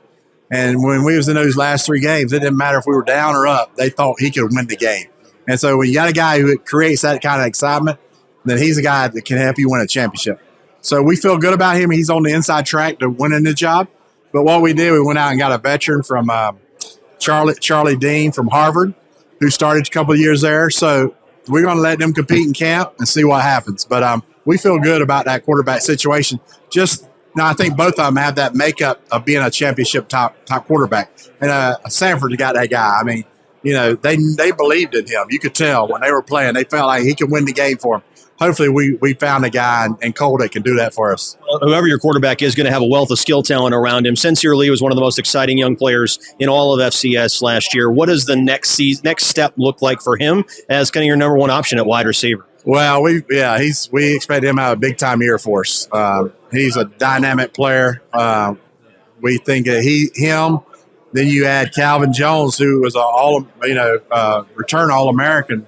And when we was in those last 3 games, it didn't matter if we were down or up. They thought he could win the game. And so when you got a guy who creates that kind of excitement, then he's a guy that can help you win a championship. So we feel good about him. He's on the inside track to winning the job. But what we did, we went out and got a veteran from Charlie Dean from Harvard, who started a couple of years there. So we're going to let them compete in camp and see what happens. But we feel good about that quarterback situation. I think both of them have that makeup of being a championship top quarterback. And Sanford got that guy. I mean, they believed in him. You could tell when they were playing, they felt like he could win the game for them. Hopefully we found a guy in Cole that can do that for us. Whoever your quarterback is going to have a wealth of skill talent around him. Sincere Lee was one of the most exciting young players in all of FCS last year. What does the next step look like for him as kind of your number one option at wide receiver? Well, we expect him to have a big time year for us. He's a dynamic player. We think that him. Then you add Calvin Jones, who was return All-American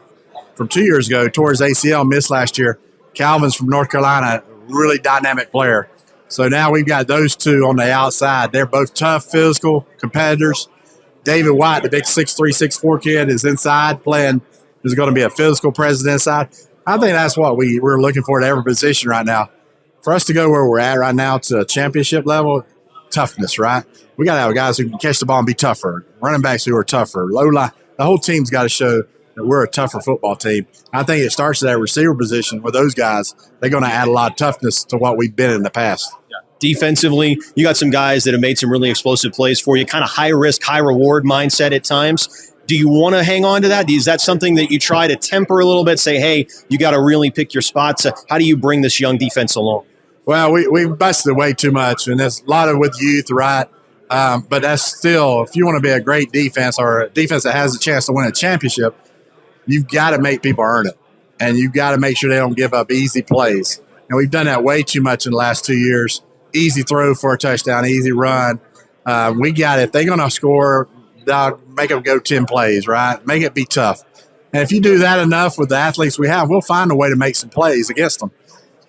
from 2 years ago, tore his ACL, missed last year. Calvin's from North Carolina, really dynamic player. So now we've got those two on the outside. They're both tough, physical competitors. David White, the big 6'3", 6'4" kid, is inside playing. There's going to be a physical presence inside. I think that's what we're looking for at every position right now. For us to go where we're at right now to a championship level, toughness, right? We got to have guys who can catch the ball and be tougher, running backs who are tougher, low line. The whole team's got to show that we're a tougher football team. I think it starts at that receiver position with those guys. They're going to add a lot of toughness to what we've been in the past. Defensively, you got some guys that have made some really explosive plays for you, kind of high risk, high reward mindset at times. Do you want to hang on to that? Is that something that you try to temper a little bit, say, hey, you got to really pick your spots? How do you bring this young defense along? Well, we busted way too much, and there's a lot of with youth, right? But that's still, if you want to be a great defense or a defense that has a chance to win a championship, you've got to make people earn it, and you've got to make sure they don't give up easy plays. And we've done that way too much in the last 2 years. Easy throw for a touchdown, easy run. If they're going to score, make them go 10 plays, right? Make it be tough. And if you do that enough with the athletes we have, we'll find a way to make some plays against them.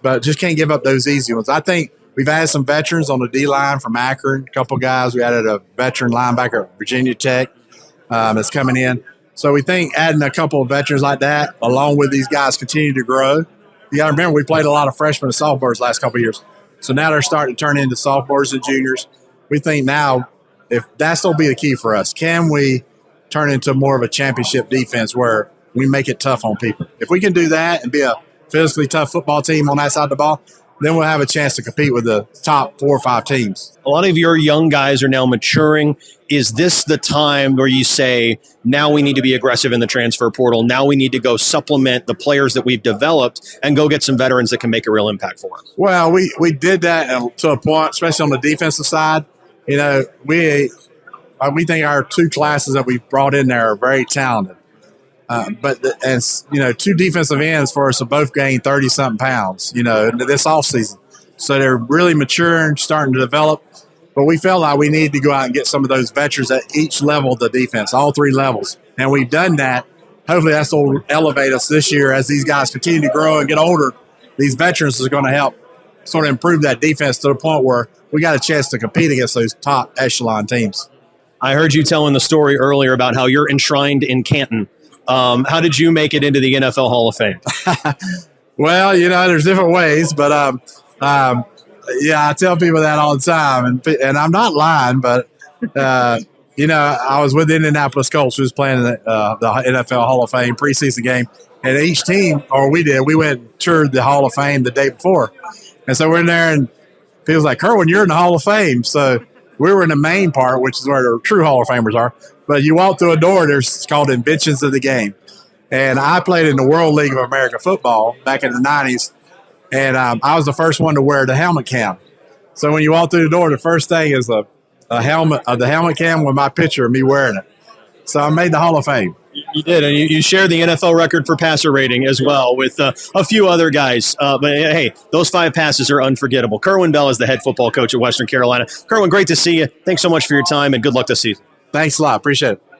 But just can't give up those easy ones. I think we've added some veterans on the D-line from Akron, a couple guys. We added a veteran linebacker at Virginia Tech that's coming in. So we think adding a couple of veterans like that, along with these guys continue to grow. You got to remember, we played a lot of freshmen and sophomores last couple of years. So now they're starting to turn into sophomores and juniors. We think now, if that's going to be the key for us, can we turn into more of a championship defense where we make it tough on people? If we can do that and be a physically tough football team on that side of the ball, then we'll have a chance to compete with the top 4 or 5 teams. A lot of your young guys are now maturing. Is this the time where you say, now we need to be aggressive in the transfer portal, now we need to go supplement the players that we've developed and go get some veterans that can make a real impact for us? Well, we did that to a point, especially on the defensive side. We think our 2 classes that we've brought in there are very talented. But 2 defensive ends for us have both gained 30-something pounds, this offseason. So they're really maturing, starting to develop. But we felt like we needed to go out and get some of those veterans at each level of the defense, all 3 levels. And we've done that. Hopefully that's going to elevate us this year as these guys continue to grow and get older. These veterans are going to help sort of improve that defense to the point where we got a chance to compete against those top echelon teams. I heard you telling the story earlier about how you're enshrined in Canton. How did you make it into the NFL Hall of Fame? Well, there's different ways, but I tell people that all the time, and I'm not lying, but I was with the Indianapolis Colts, who was playing the NFL Hall of Fame preseason game, and each team, we went and toured the Hall of Fame the day before, and so we're in there, and people's like, Kerwin, you're in the Hall of Fame, so we were in the main part, which is where the true Hall of Famers are. But you walk through a door, it's called Inventions of the Game. And I played in the World League of American Football back in the 90s, and I was the first one to wear the helmet cam. So when you walk through the door, the first thing is the helmet cam with my picture of me wearing it. So I made the Hall of Fame. You did, and you shared the NFL record for passer rating as well with a few other guys. But hey, those 5 passes are unforgettable. Kerwin Bell is the head football coach at Western Carolina. Kerwin, great to see you. Thanks so much for your time, and good luck this season. Thanks a lot. Appreciate it.